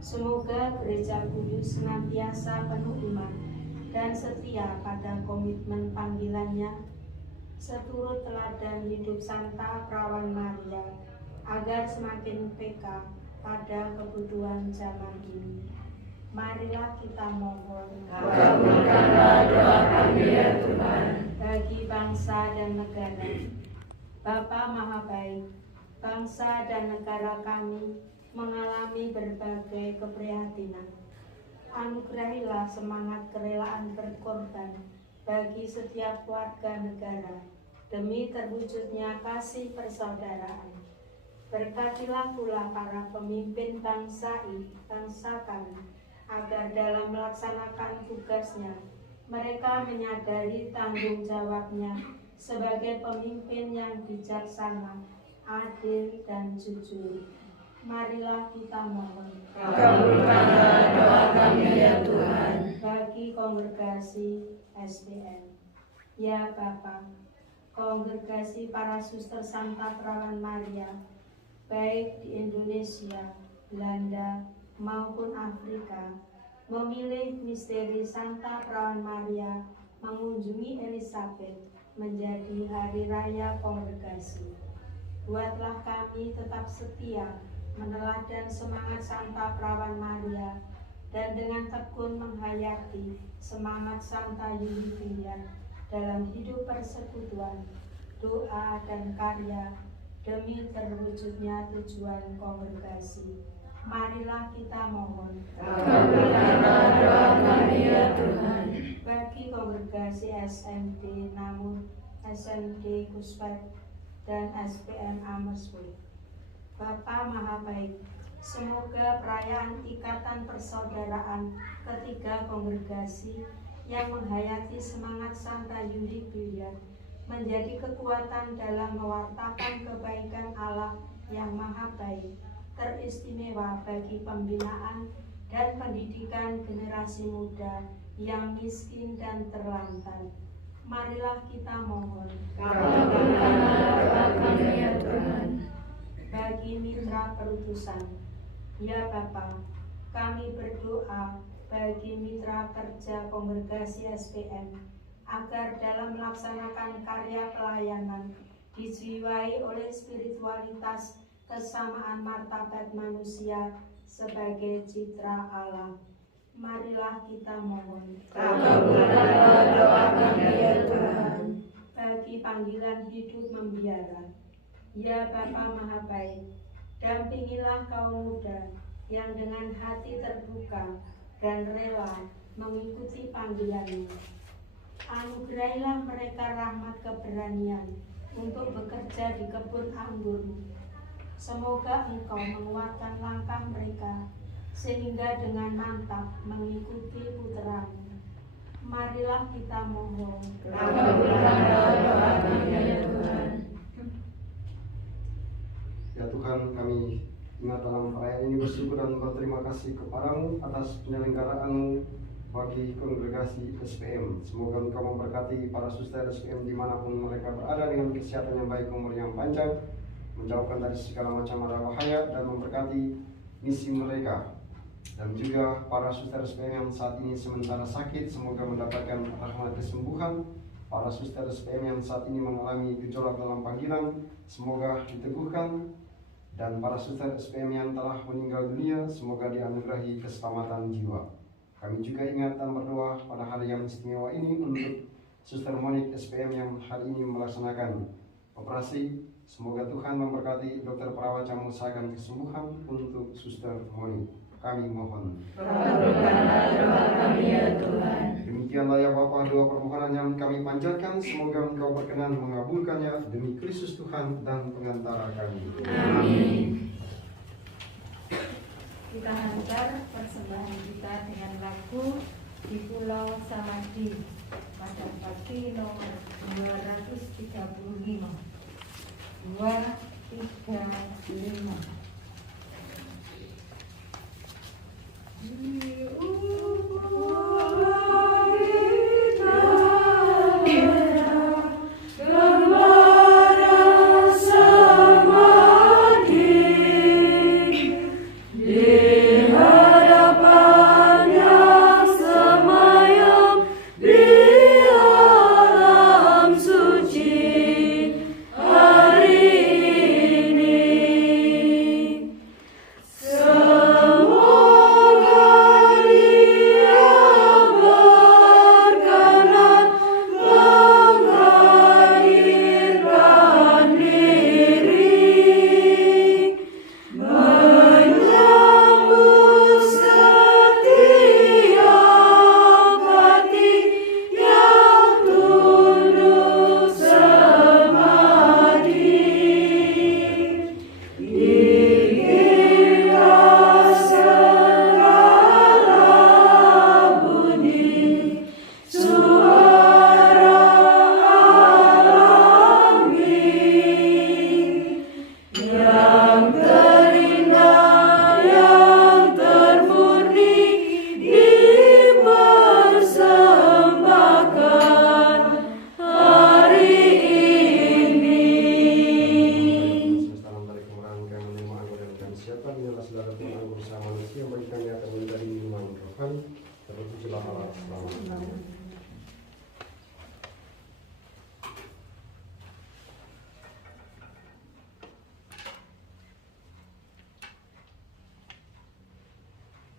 Semoga gereja kudus senantiasa penuh iman dan setia pada komitmen panggilannya, seturut teladan hidup Santa Perawan Maria, agar semakin peka pada kebutuhan zaman ini. Marilah kita mohon. Kabulkanlah doa kami ya Tuhan. Bagi bangsa dan negara, Bapa Maha Baik, bangsa dan negara kami mengalami berbagai keprihatinan. Anugerahilah semangat kerelaan berkorban bagi setiap warga negara demi terwujudnya kasih persaudaraan. Berkatilah pula para pemimpin bangsa kami, agar dalam melaksanakan tugasnya, mereka menyadari tanggung jawabnya sebagai pemimpin yang bijaksana, adil, dan jujur. Marilah kita mohon. Kabulkanlah doa kami ya Tuhan. Bagi kongregasi SPM, ya Bapa, kongregasi para suster Santa Perawan Maria, baik di Indonesia, Belanda, maupun Afrika, memilih misteri Santa Perawan Maria mengunjungi Elizabeth menjadi hari raya kongregasi. Buatlah kami tetap setia meneladan semangat Santa Perawan Maria dan dengan tekun menghayati semangat Santa Yulidia dalam hidup persekutuan, doa, dan karya demi terwujudnya tujuan kongregasi. Marilah kita mohon. Kabulkanlah doa kami ya Tuhan. Bagi kongregasi SMD Namun, SMD Kuspet, dan SPM Amersfoort, Bapa Maha Baik, semoga perayaan Ikatan Persaudaraan ketiga kongregasi yang menghayati semangat Santa Yulidia menjadi kekuatan dalam mewartakan kebaikan Allah yang Maha Baik, teristimewa bagi pembinaan dan pendidikan generasi muda yang miskin dan terlantar. Marilah kita mohon. Kabulkanlah doa kami ya Tuhan. Bagi mitra perutusan, ya Bapa, kami berdoa bagi mitra kerja kongregasi SPM agar dalam melaksanakan karya pelayanan dijiwai oleh spiritualitas kesamaan martabat manusia sebagai citra Allah. Marilah kita mohon. Kabulkanlah doa kami ya Tuhan. Bagi panggilan hidup membiara, ya Bapa Maha Baik, dampingilah kaum muda yang dengan hati terbuka dan rela mengikuti panggilanmu. Anugerahilah mereka rahmat keberanian untuk bekerja di kebun anggur. Semoga Engkau menguatkan langkah mereka sehingga dengan mantap mengikuti putra-Mu. Marilah kita mohon. Kabulkanlah doa kami ya Tuhan. Ya Tuhan, kami ingat dalam perayaan ini bersyukur dan berterima kasih kepadamu atas penyelenggaraan bagi kongregasi SPM. Semoga Engkau memberkati para suster SPM dimanapun mereka berada dengan kesehatan yang baik, umur yang panjang, menjauhkan dari segala macam mara bahaya, dan memberkati misi mereka. Dan juga para suster SPM yang saat ini sementara sakit, semoga mendapatkan rahmat kesembuhan. Para suster SPM yang saat ini mengalami gejolak dalam panggilan, semoga diteguhkan. Dan para suster SPM yang telah meninggal dunia, semoga dianugerahi keselamatan jiwa. Kami juga ingat dan berdoa pada hari yang istimewa ini untuk Suster Monik SPM yang hari ini melaksanakan operasi. Semoga Tuhan memberkati dokter perawat yang mengusahakan kesembuhan untuk Suster Monik. Kami mohon. Kabulkanlah doa kami ya Tuhan. Demikianlah ya Bapa doa permohonan yang kami panjatkan. Semoga Engkau berkenan mengabulkannya demi Kristus Tuhan dan pengantara kami. Amin. Kita hantar persembahan kita dengan lagu Di Pulau Samadi pada pagi nomor 235. 235.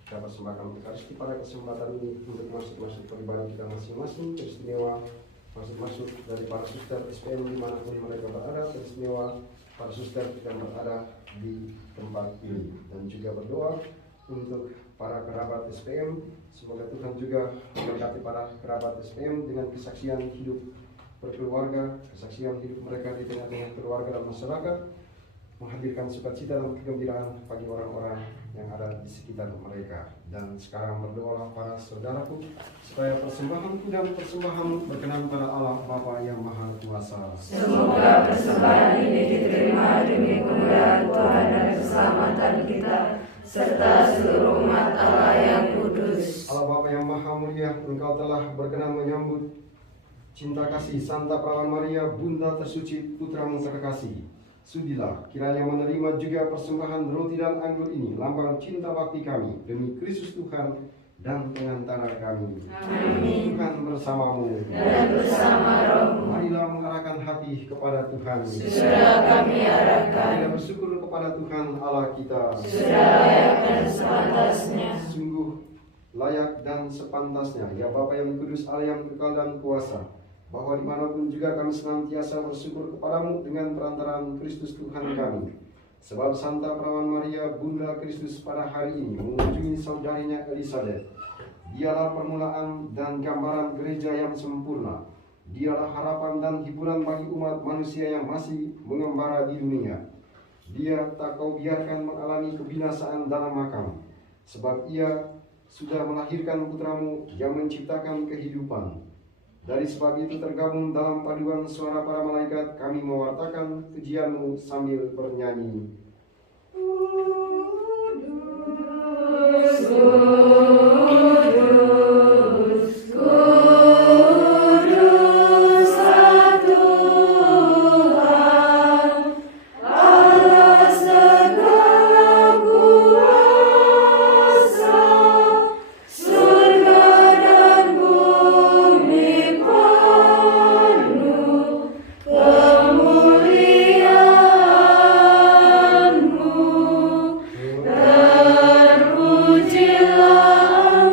Kita persembahkan Ekaristi pada kesempatan ini untuk masuk-masuk pribadi kita masing-masing, teristimewa masuk-masuk dari para suster SPM dimanapun mereka berada, teristimewa para suster yang berada di tempat ini, dan juga berdoa untuk para kerabat SPM. Semoga Tuhan juga memberkati para kerabat SPM dengan kesaksian hidup berkeluarga, kesaksian hidup mereka di tengah-tengah keluarga dan masyarakat, menghadirkan sukacita dan kegembiraan bagi orang-orang yang ada di sekitar mereka. Dan sekarang berdoalah para saudaraku, supaya persembahanku dan persembahanmu berkenan pada Allah Bapa yang Maha Kuasa. Semoga persembahan ini diterima demi kemuliaan Tuhan dan keselamatan kita, serta seluruh umat Allah yang kudus. Allah Bapa yang Maha Mulia, Engkau telah berkenan menyambut cinta kasih Santa Perawan Maria, Bunda tersuci Putramu terkasih. Sudilah kiranya menerima juga persembahan roti dan anggur ini, lambang cinta bakti kami demi Kristus Tuhan dan pengantara kami. Amin. Tuhan bersamamu Dan bersama rohmu. Marilah mengarahkan hati kepada Tuhan. Sudah kami arahkan. Marilah bersyukur kepada Tuhan Allah kita. Sudah layak dan sepantasnya. Sungguh layak dan sepantasnya, ya Bapa yang kudus, Allah yang kekal dan kuasa, bahwa dimanapun juga kami senantiasa bersyukur kepadamu dengan perantaraan Kristus Tuhan kami. Sebab Santa Perawan Maria, Bunda Kristus pada hari ini mengunjungi saudarinya Elizabeth. Dialah permulaan dan gambaran gereja yang sempurna. Dialah harapan dan hiburan bagi umat manusia yang masih mengembara di dunia. Dia tak kau biarkan mengalami kebinasaan dalam makam, sebab ia sudah melahirkan putramu yang menciptakan kehidupan. Dari sebab itu tergabung dalam paduan suara para malaikat, kami mewartakan pujianmu sambil bernyanyi. Terpujilah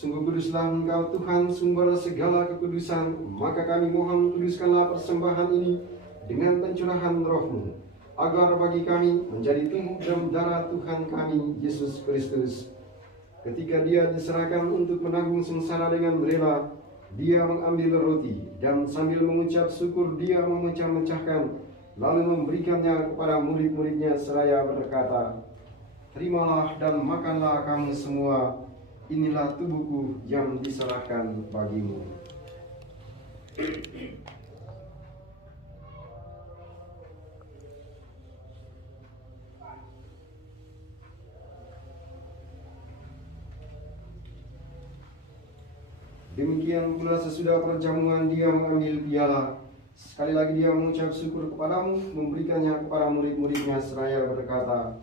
Sungguh kuduslah Engkau Tuhan, sumber segala kekudusan, maka kami mohon kuduskanlah persembahan ini dengan pencurahan Roh-Mu, agar bagi kami menjadi tubuh dan darah Tuhan kami, Yesus Kristus. Ketika Dia diserahkan untuk menanggung sengsara dengan rela, Dia mengambil roti, dan sambil mengucap syukur Dia memecah-mecahkan, lalu memberikannya kepada murid-muridnya seraya berkata, "Terimalah dan makanlah kamu semua, inilah tubuhku yang diserahkan bagimu." Demikian pula sesudah perjamuan Dia mengambil piala. Sekali lagi Dia mengucap syukur kepadamu, memberikannya kepada murid-muridnya seraya berkata,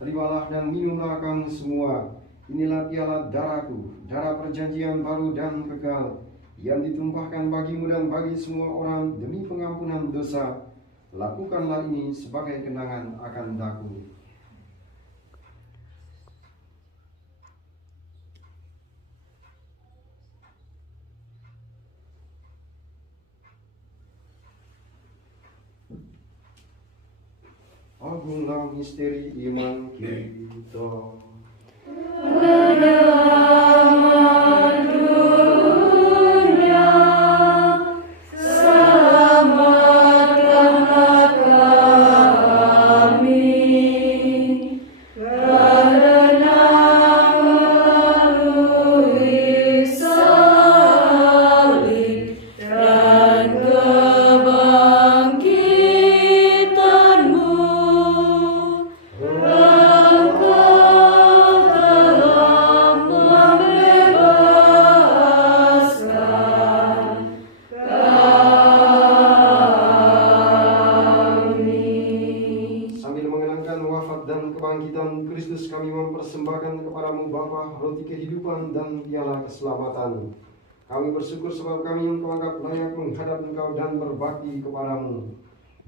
"Terimalah dan minumlah kamu semua, inilah piala darahku, darah perjanjian baru dan kekal, yang ditumpahkan bagimu dan bagi semua orang demi pengampunan dosa. Lakukanlah ini sebagai kenangan akan daku." Agunglah misteri iman kita. Keselamatan. Kami bersyukur sebab kami Engkau anggap layak menghadap Engkau dan berbakti kepadamu.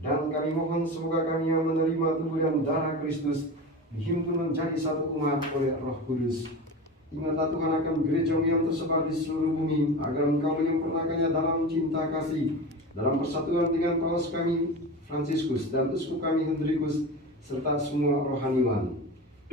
Dan kami mohon semoga kami yang menerima tubuh dan darah Kristus dihimpun menjadi satu umat oleh Roh Kudus. Ingatlah Tuhan akan gereja yang tersebar di seluruh bumi, agar Engkau menyempurnakannya dalam cinta kasih, dalam persatuan dengan Paus kami Fransiskus dan Uskup kami Hendrikus, serta semua rohaniwan.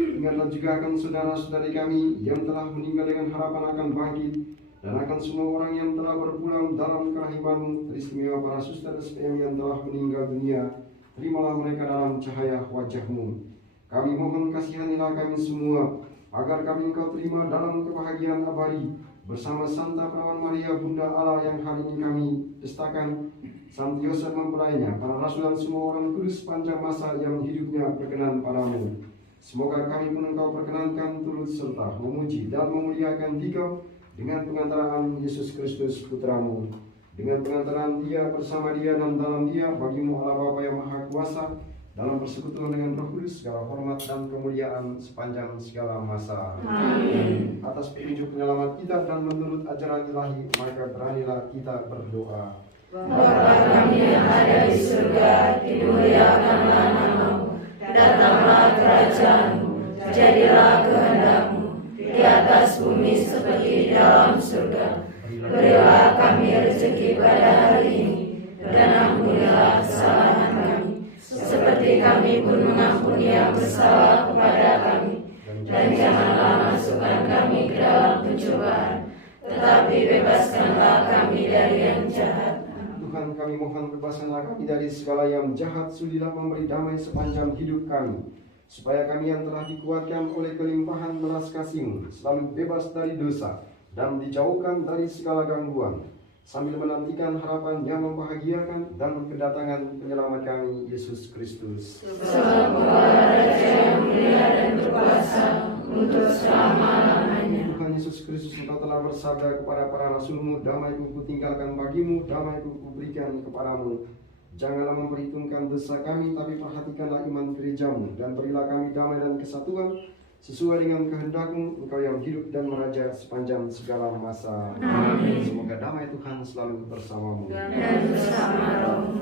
Ingatlah juga akan saudara-saudari kami yang telah meninggal dengan harapan akan bangkit, dan akan semua orang yang telah berpulang dalam kerahiman-Mu, teristimewa para suster SPM yang telah meninggal dunia. Terimalah mereka dalam cahaya wajah-Mu. Kami mohon kasihanilah kami semua, agar kami Engkau terima dalam kebahagiaan abadi, bersama Santa Perawan Maria Bunda Allah yang hari ini kami pestakan, Santo Yosef mempelainya, para rasul dan semua orang kudus sepanjang masa yang hidupnya berkenan padamu. Semoga kami pun Engkau perkenankan turut serta memuji dan memuliakan Dikau dengan pengantaraan Yesus Kristus Putra-Mu, dengan pengantaraan Dia, bersama Dia dan dalam Dia, bagi-Mu Allah Bapa yang Maha Kuasa, dalam persekutuan dengan Roh Kudus, segala hormat dan kemuliaan sepanjang segala masa. Amin. Atas petunjuk penyelamat kita dan menurut ajaran ilahi, maka beranilah kita berdoa. Bapa kami yang ada di surga, dimuliakanlah nama-Mu. Datanglah kerajaan-Mu, jadilah kehendak-Mu di atas bumi seperti di dalam surga. Berilah kami rezeki pada hari ini, dan ampunilah kesalahan kami, seperti kami pun mengampuni yang bersalah kepada kami. Dan janganlah masukkan kami ke dalam pencobaan, tetapi bebaskanlah kami dari yang jahat. Tuhan, kami mohon bebaskanlah kami dari segala yang jahat, sudilah memberi damai sepanjang hidup kami, supaya kami yang telah dikuatkan oleh kelimpahan belas kasih-Mu selalu bebas dari dosa dan dijauhkan dari segala gangguan, sambil menantikan harapan yang membahagiakan dan kedatangan penyelamat kami, Yesus Kristus. Sebab Engkau Raja yang mulia dan berkuasa untuk selama-lamanya. Tuhan Yesus Kristus, Engkau telah bersabda kepada para rasul-Mu, "Damai-Ku kutinggalkan bagimu, damai-Ku kuberikan kepadamu. Janganlah memperhitungkan dosa kami, tapi perhatikanlah iman gereja-Mu, dan berilah kami damai dan kesatuan, sesuai dengan kehendak-Mu, Engkau yang hidup dan meraja sepanjang segala masa." Amin. Semoga damai Tuhan selalu bersamamu. Dan bersama roh-Mu.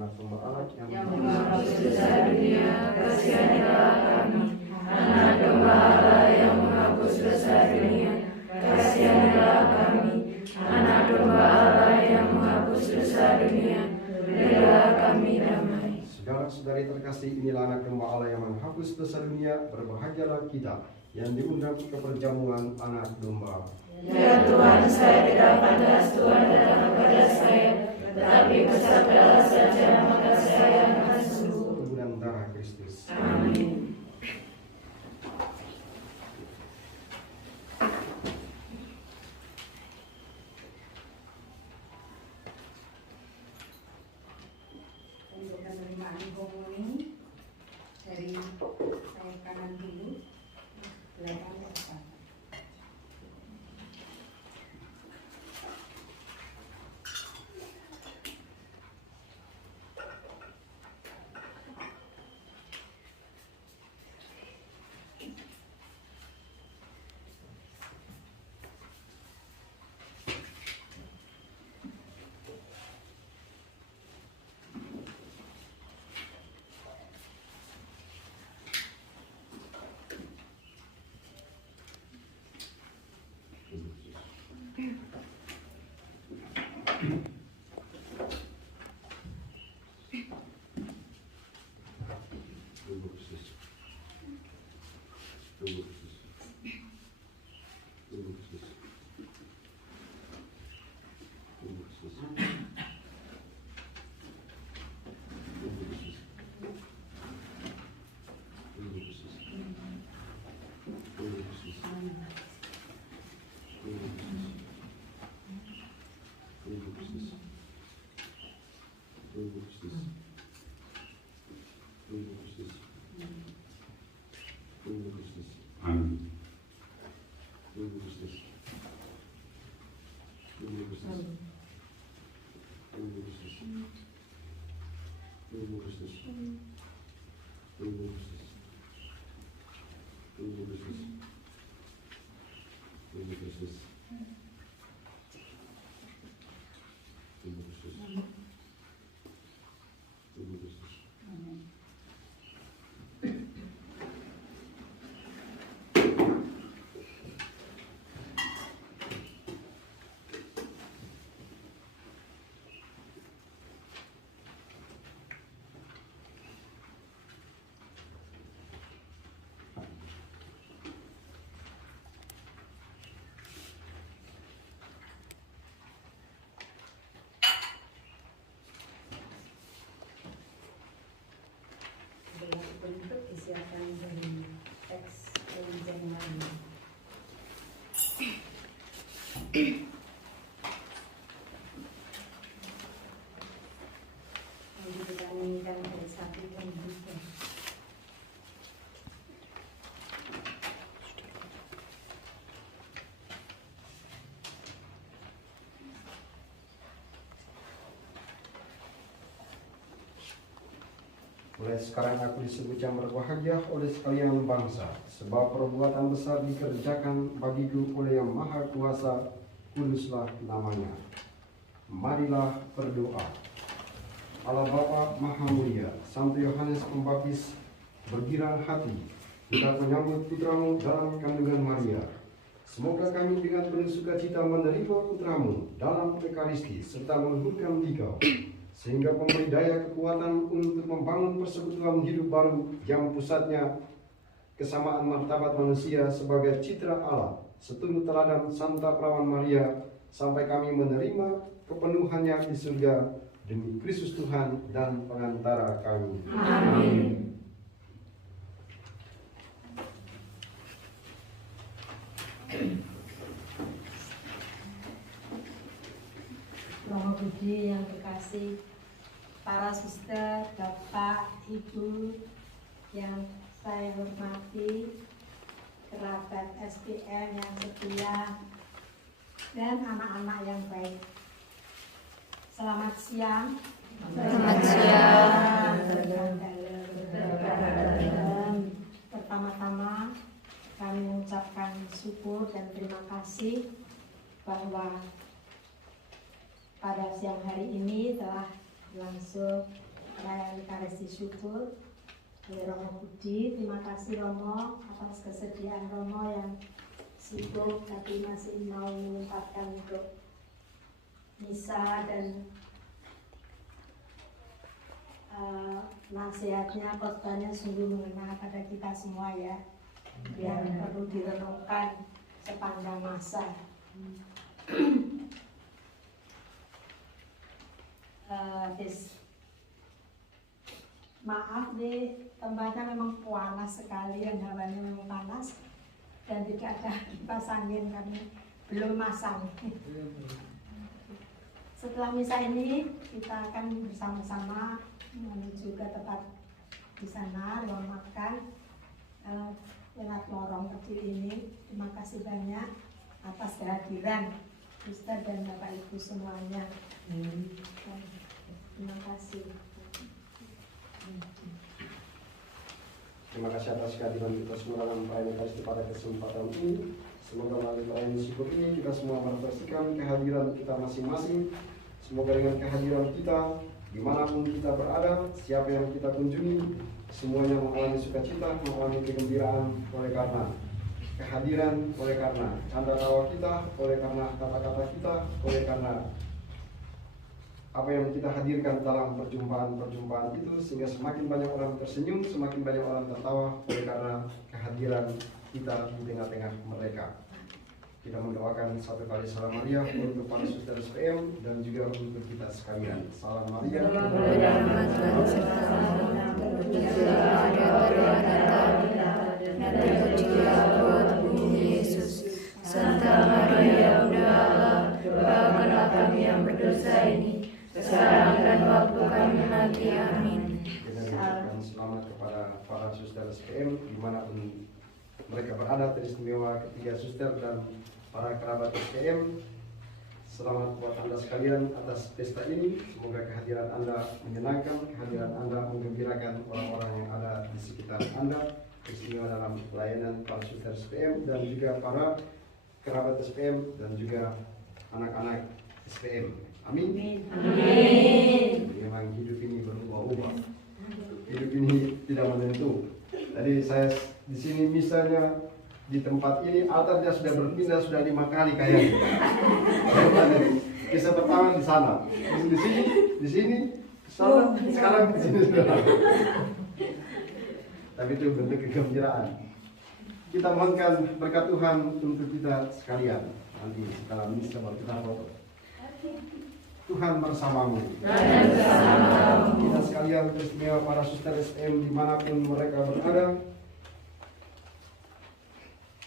Anak domba Allah yang menghapus dosa dunia, kasihanilah kami. Anak domba Allah yang menghapus dosa dunia, kasihanilah kami. Anak domba Allah yang menghapus dosa dunia, berilah kami damai. Saudara-saudari terkasih, inilah anak domba Allah yang menghapus dosa dunia. Berbahagialah kita yang diundang ke perjamuan anak domba. Ya Tuhan, saya tidak pantas Tuhan datang kepada saya, tetapi bersabdalah saja maka saya akan sembuh. Tubuh dan darah Kristus. Amin. Untuk penerimaan komuni dari saya kanan dulu, belakang ke depan. Tubuh Kristus. Tubuh Kristus. Tubuh Kristus. Tubuh Kristus. Tubuh Kristus. Tubuh Kristus. Tubuh Kristus. Tubuh Kristus. Tubuh Kristus. Tubuh Kristus. Tubuh Kristus. Amin. Tubuh Kristus. Tubuh Kristus. Tubuh Kristus. Tubuh Kristus. Tubuh Kristus. Tubuh Kristus. Tubuh Kristus. Tubuh Kristus. Tubuh Kristus. Bentuk disiapkan dari teks perjanjian lama. Nanti kita nyanyikan dari 1 dan 3. Mulai sekarang aku disebut yang berbahagia oleh sekalian bangsa, sebab perbuatan besar dikerjakan bagiku oleh Yang Maha Kuasa, kuduslah namanya. Marilah berdoa. Allah Bapa Maha Mulia, Santo Yohanes Pembaptis bergirang hati kita menyambut putramu dalam kandungan Maria. Semoga kami dengan penuh sukacita menerima putramu dalam Ekaristi serta meluhurkan Dikau, sehingga memberi daya kekuatan untuk membangun persekutuan hidup baru yang pusatnya kesamaan martabat manusia sebagai citra Allah, seturut teladan Santa Perawan Maria, sampai kami menerima kepenuhannya di surga demi Kristus Tuhan dan pengantara kami. Amin. Romo Budi yang terkasih, para suster, bapak, ibu yang saya hormati, kerabat SPM yang setia, dan anak-anak yang baik. Selamat siang. Selamat siang. Pertama-tama kami mengucapkan syukur dan terima kasih bahwa pada siang hari ini telah langsung perayaan Ekaristi syukur oleh Romo Budi. Terima kasih Romo atas kesediaan Romo yang sibuk tapi masih mau menyempatkan untuk misa dan nasihatnya, khotbahnya sungguh mengena pada kita semua ya, yang perlu direnungkan sepanjang masa. Maaf nih, tempatnya memang panas sekali, dan hawanya memang panas dan tidak ada kipas angin kami belum masang. Setelah misa ini kita akan bersama-sama menuju ke tempat di sana ruang makan lewat lorong kecil ini. Terima kasih banyak atas kehadiran Suster dan Bapak Ibu semuanya. Terima kasih. Terima kasih atas kehadiran kita semua dalam perayaan Ekaristi pada kesempatan ini. Semoga melalui perayaan syukur ini kita semua merefleksikan kehadiran kita masing-masing. Semoga dengan kehadiran kita dimanapun kita berada, siapa yang kita kunjungi, semuanya mengalami sukacita, mengalami kegembiraan oleh karena kehadiran, oleh karena canda tawa kita, oleh karena kata-kata kita, oleh karena apa yang kita hadirkan dalam perjumpaan-perjumpaan itu, sehingga semakin banyak orang tersenyum, semakin banyak orang tertawa oleh karena kehadiran kita di tengah-tengah mereka. Kita mendoakan satu kali salam Maria untuk para suster SPM dan juga untuk kita sekalian. Salam Maria. Santa Maria Bunda Allah, doakanlah kami yang berdosa ini, sekarang dan waktu kami mati. Amin. Dan selamat kepada para suster SPM dimanapun mereka berada, teristimewa ketiga suster dan para kerabat SPM. Selamat buat Anda sekalian atas pesta ini. Semoga kehadiran Anda menyenangkan, kehadiran Anda menggembirakan orang-orang yang ada di sekitar Anda, teristimewa dalam pelayanan para suster SPM dan juga para kerabat SPM dan juga anak-anak SPM. Amin. Amin. Memang hidup ini berubah-ubah. Hidup ini tidak menentu. Tadi saya di sini misalnya di tempat ini altarnya sudah berpindah sudah 5 kali kayaknya. Kisah pertama di sana, di sini, sana, sekarang di sini sudah. Tapi itu bentuk kegembiraan. Kita mohonkan berkat Tuhan untuk kita sekalian. Nanti setelah misa baru kita foto. Tuhan bersamamu. Kita sekalian teristimewa para suster SM dimanapun mereka berada.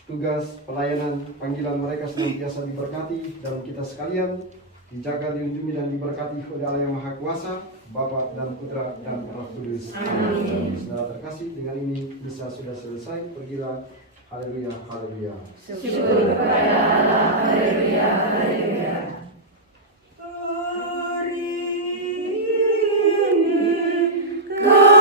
Tugas pelayanan panggilan mereka senantiasa diberkati dan kita sekalian dijaga, dilindungi dan diberkati oleh Allah yang Maha Kuasa, Bapa dan Putra dan Roh Kudus. Amin. Saudara terkasih, dengan ini misa sudah selesai. Pergilah. Haleluya, haleluya. Syukur kepada Allah. Haleluya, haleluya. Ave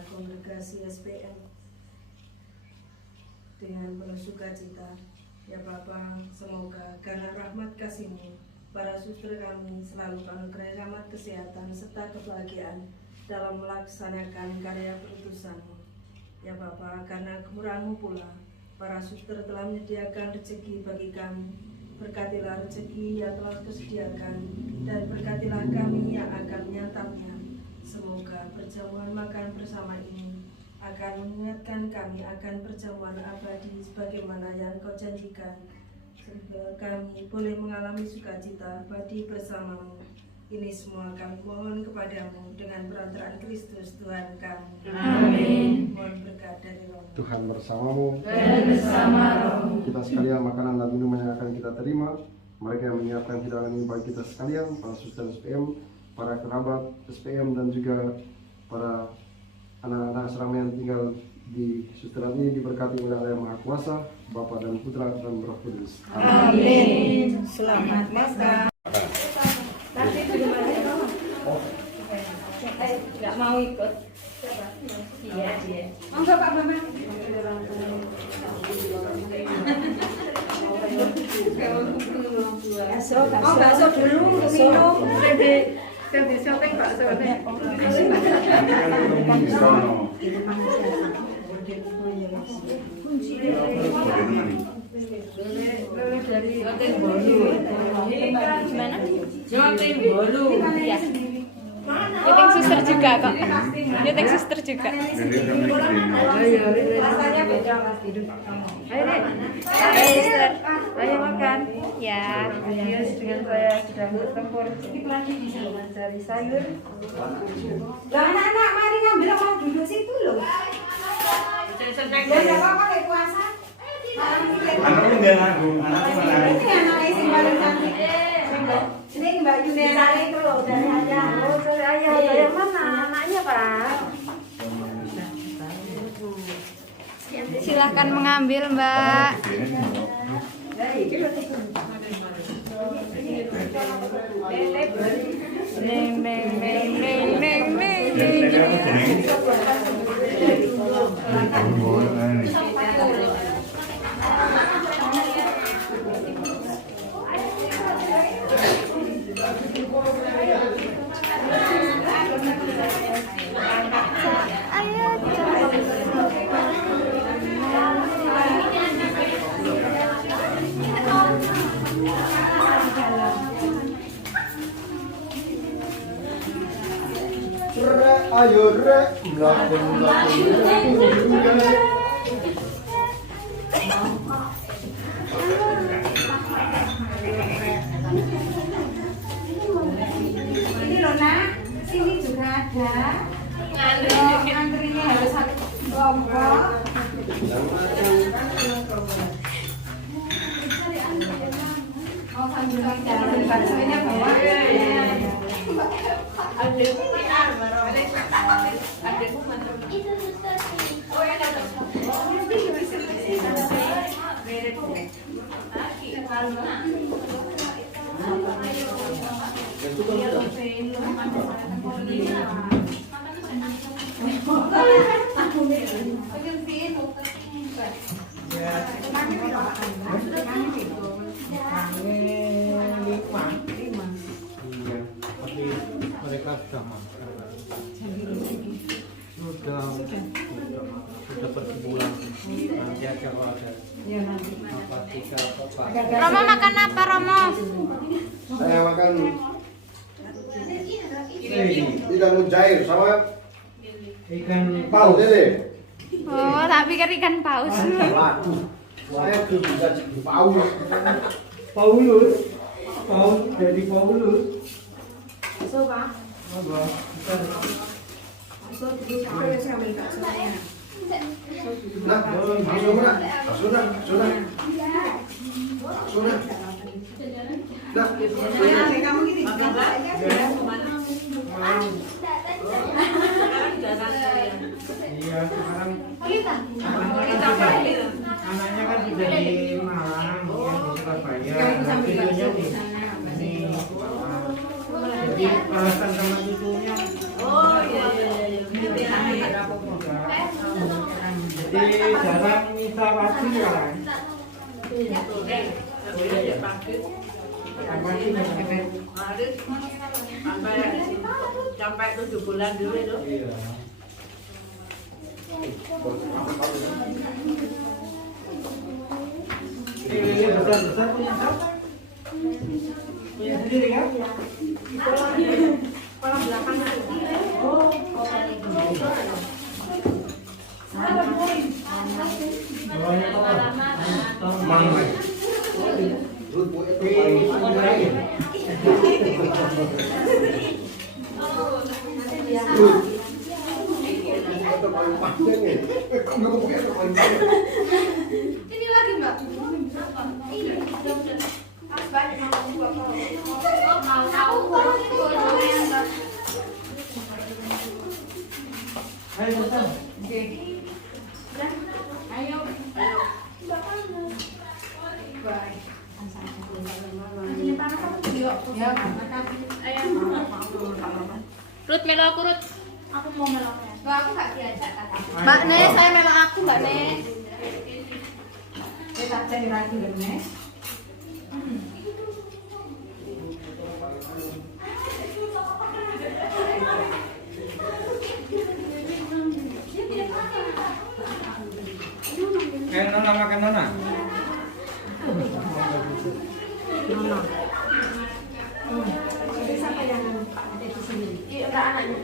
anggota kongregasi SPM dengan penuh sukacita. Ya Bapa, semoga karena rahmat kasih-Mu, para suster kami selalu anugerahi rahmat kesehatan serta kebahagiaan dalam melaksanakan karya perutusan-Mu. Ya Bapa, karena kemurahan-Mu pula, para suster telah menyediakan rezeki bagi kami. Berkatilah rezeki yang telah Kau sediakan, dan berkatilah kami yang akan menyantapnya. Semoga perjamuan makan bersama ini akan mengingatkan kami akan perjamuan abadi sebagaimana yang Kau janjikan, sehingga kami boleh mengalami sukacita abadi bersama-Mu. Ini semua kami mohon kepadamu dengan perantaraan Kristus Tuhan kami. Amin. Mohon berkat dari Roh. Tuhan bersamamu. Dan bersama rohmu. Kita sekalian makanan dan minuman yang akan kita terima. Mereka yang menyiapkan hidangan ini bagi kita sekalian, para suster SPM, para kerabat SPM, dan juga para anak-anak asrama yang tinggal di susteran ini diberkati oleh Allah yang Maha Kuasa, Bapa dan Putra dan Roh Kudus. Amin. Selamat makan. Nggak mau ikut. Iya, dia. Monggo Pak Bambang. Oh, bakso dulu minum. Saya di shopping bakso nih. Gimana? Nyoting bolu. Ya. Nyoting suster juga kok. Nyoting suster juga. Rasanya beda Mas. Ayo Nek. Ayo suster. Ayo makan. Ya. Yes, dengan saya sedang bertempur mencari sayur. Lah anak-anak mari ngambil mau duduk situ loh. Ya enggak apa-apa kayak puasa. Anakku nggak ngaku, anakku malah. Ini anaknya sing paling cantik. Ini Mbak Yunera itu loh dari ayah. Oh, dari ayah. Yang mana anaknya, Pak? Silahkan mengambil, Mbak. Neng neng neng neng neng neng. Ayo rek, melakukan Ini loh nak, sini juga ada. Antrinya harus satu kelompok. Oh sambil jalan baksonya bawa. Tapi mereka sudah makan. Sudah pergi pulang. Nanti aja kalau ada apa tiga apa. Romo makan apa, Romo? saya makan ikan mujair sama Ikan paus deh. Oh, tak pikir ikan paus. Laku. Saya tuh bisa jadi paus. Paulus. Paus jadi Paulus. So Pak, Apa? Bukan. so dulu saya ambil baksonya. Nah, bakso mana? Bakso nah, bakso nah. Bakso nah. Nah, Kamu gini, aja Iya, sekarang anaknya kan sudah di Malang, yang di Surabaya. Videonya di sini. Jadi alasan sama cucunya. Oh iya iya iya. Jadi jarang minta pasti kan. Sampai 7 bulan dulu itu. Iya. Ini besar-besar punya siapa? Punya sendiri kan? Kepala belakang itu. Ini lagi Mbak. Banyak mau tahu. Ayo besar. Ayo. Rut melo aku Rut. Aku mau meloknya. Enggak, aku enggak diajak kan. Mbak Ne, saya melok aku Mbak Ne. Kita cari lagi nih. Nona makan Nona. Jadi siapa yang Pak itu sendiri? Iya, enggak anaknya.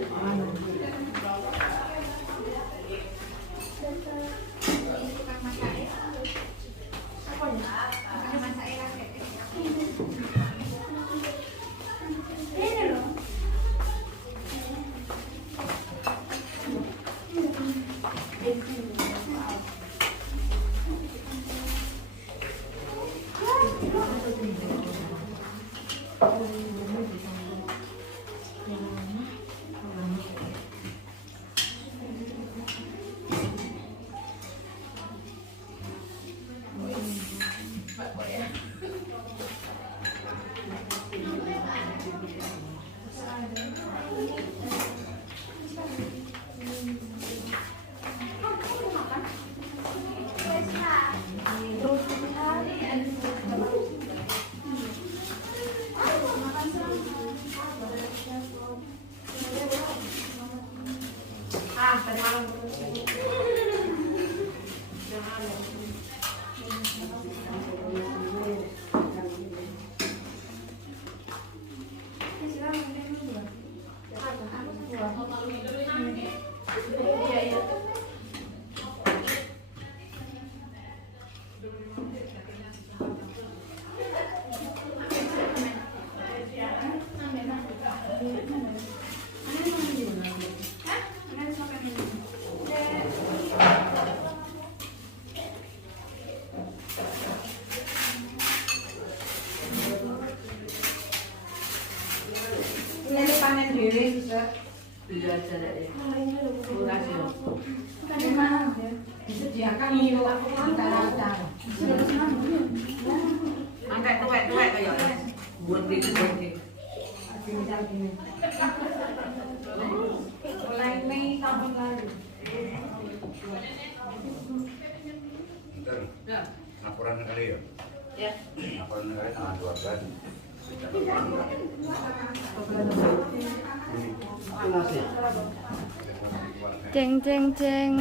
Ini panen dhewe bisa. Iya, jadi. Murah sih. Memang disediakan untuk acara-acara. Sampai tuwek-tuwek kaya buat di. Misal gini. Mulai Mei tahun lalu. Bentar. Laporan kali ya? Ya. Laporan kali tanggal 12. Ceng ceng ceng.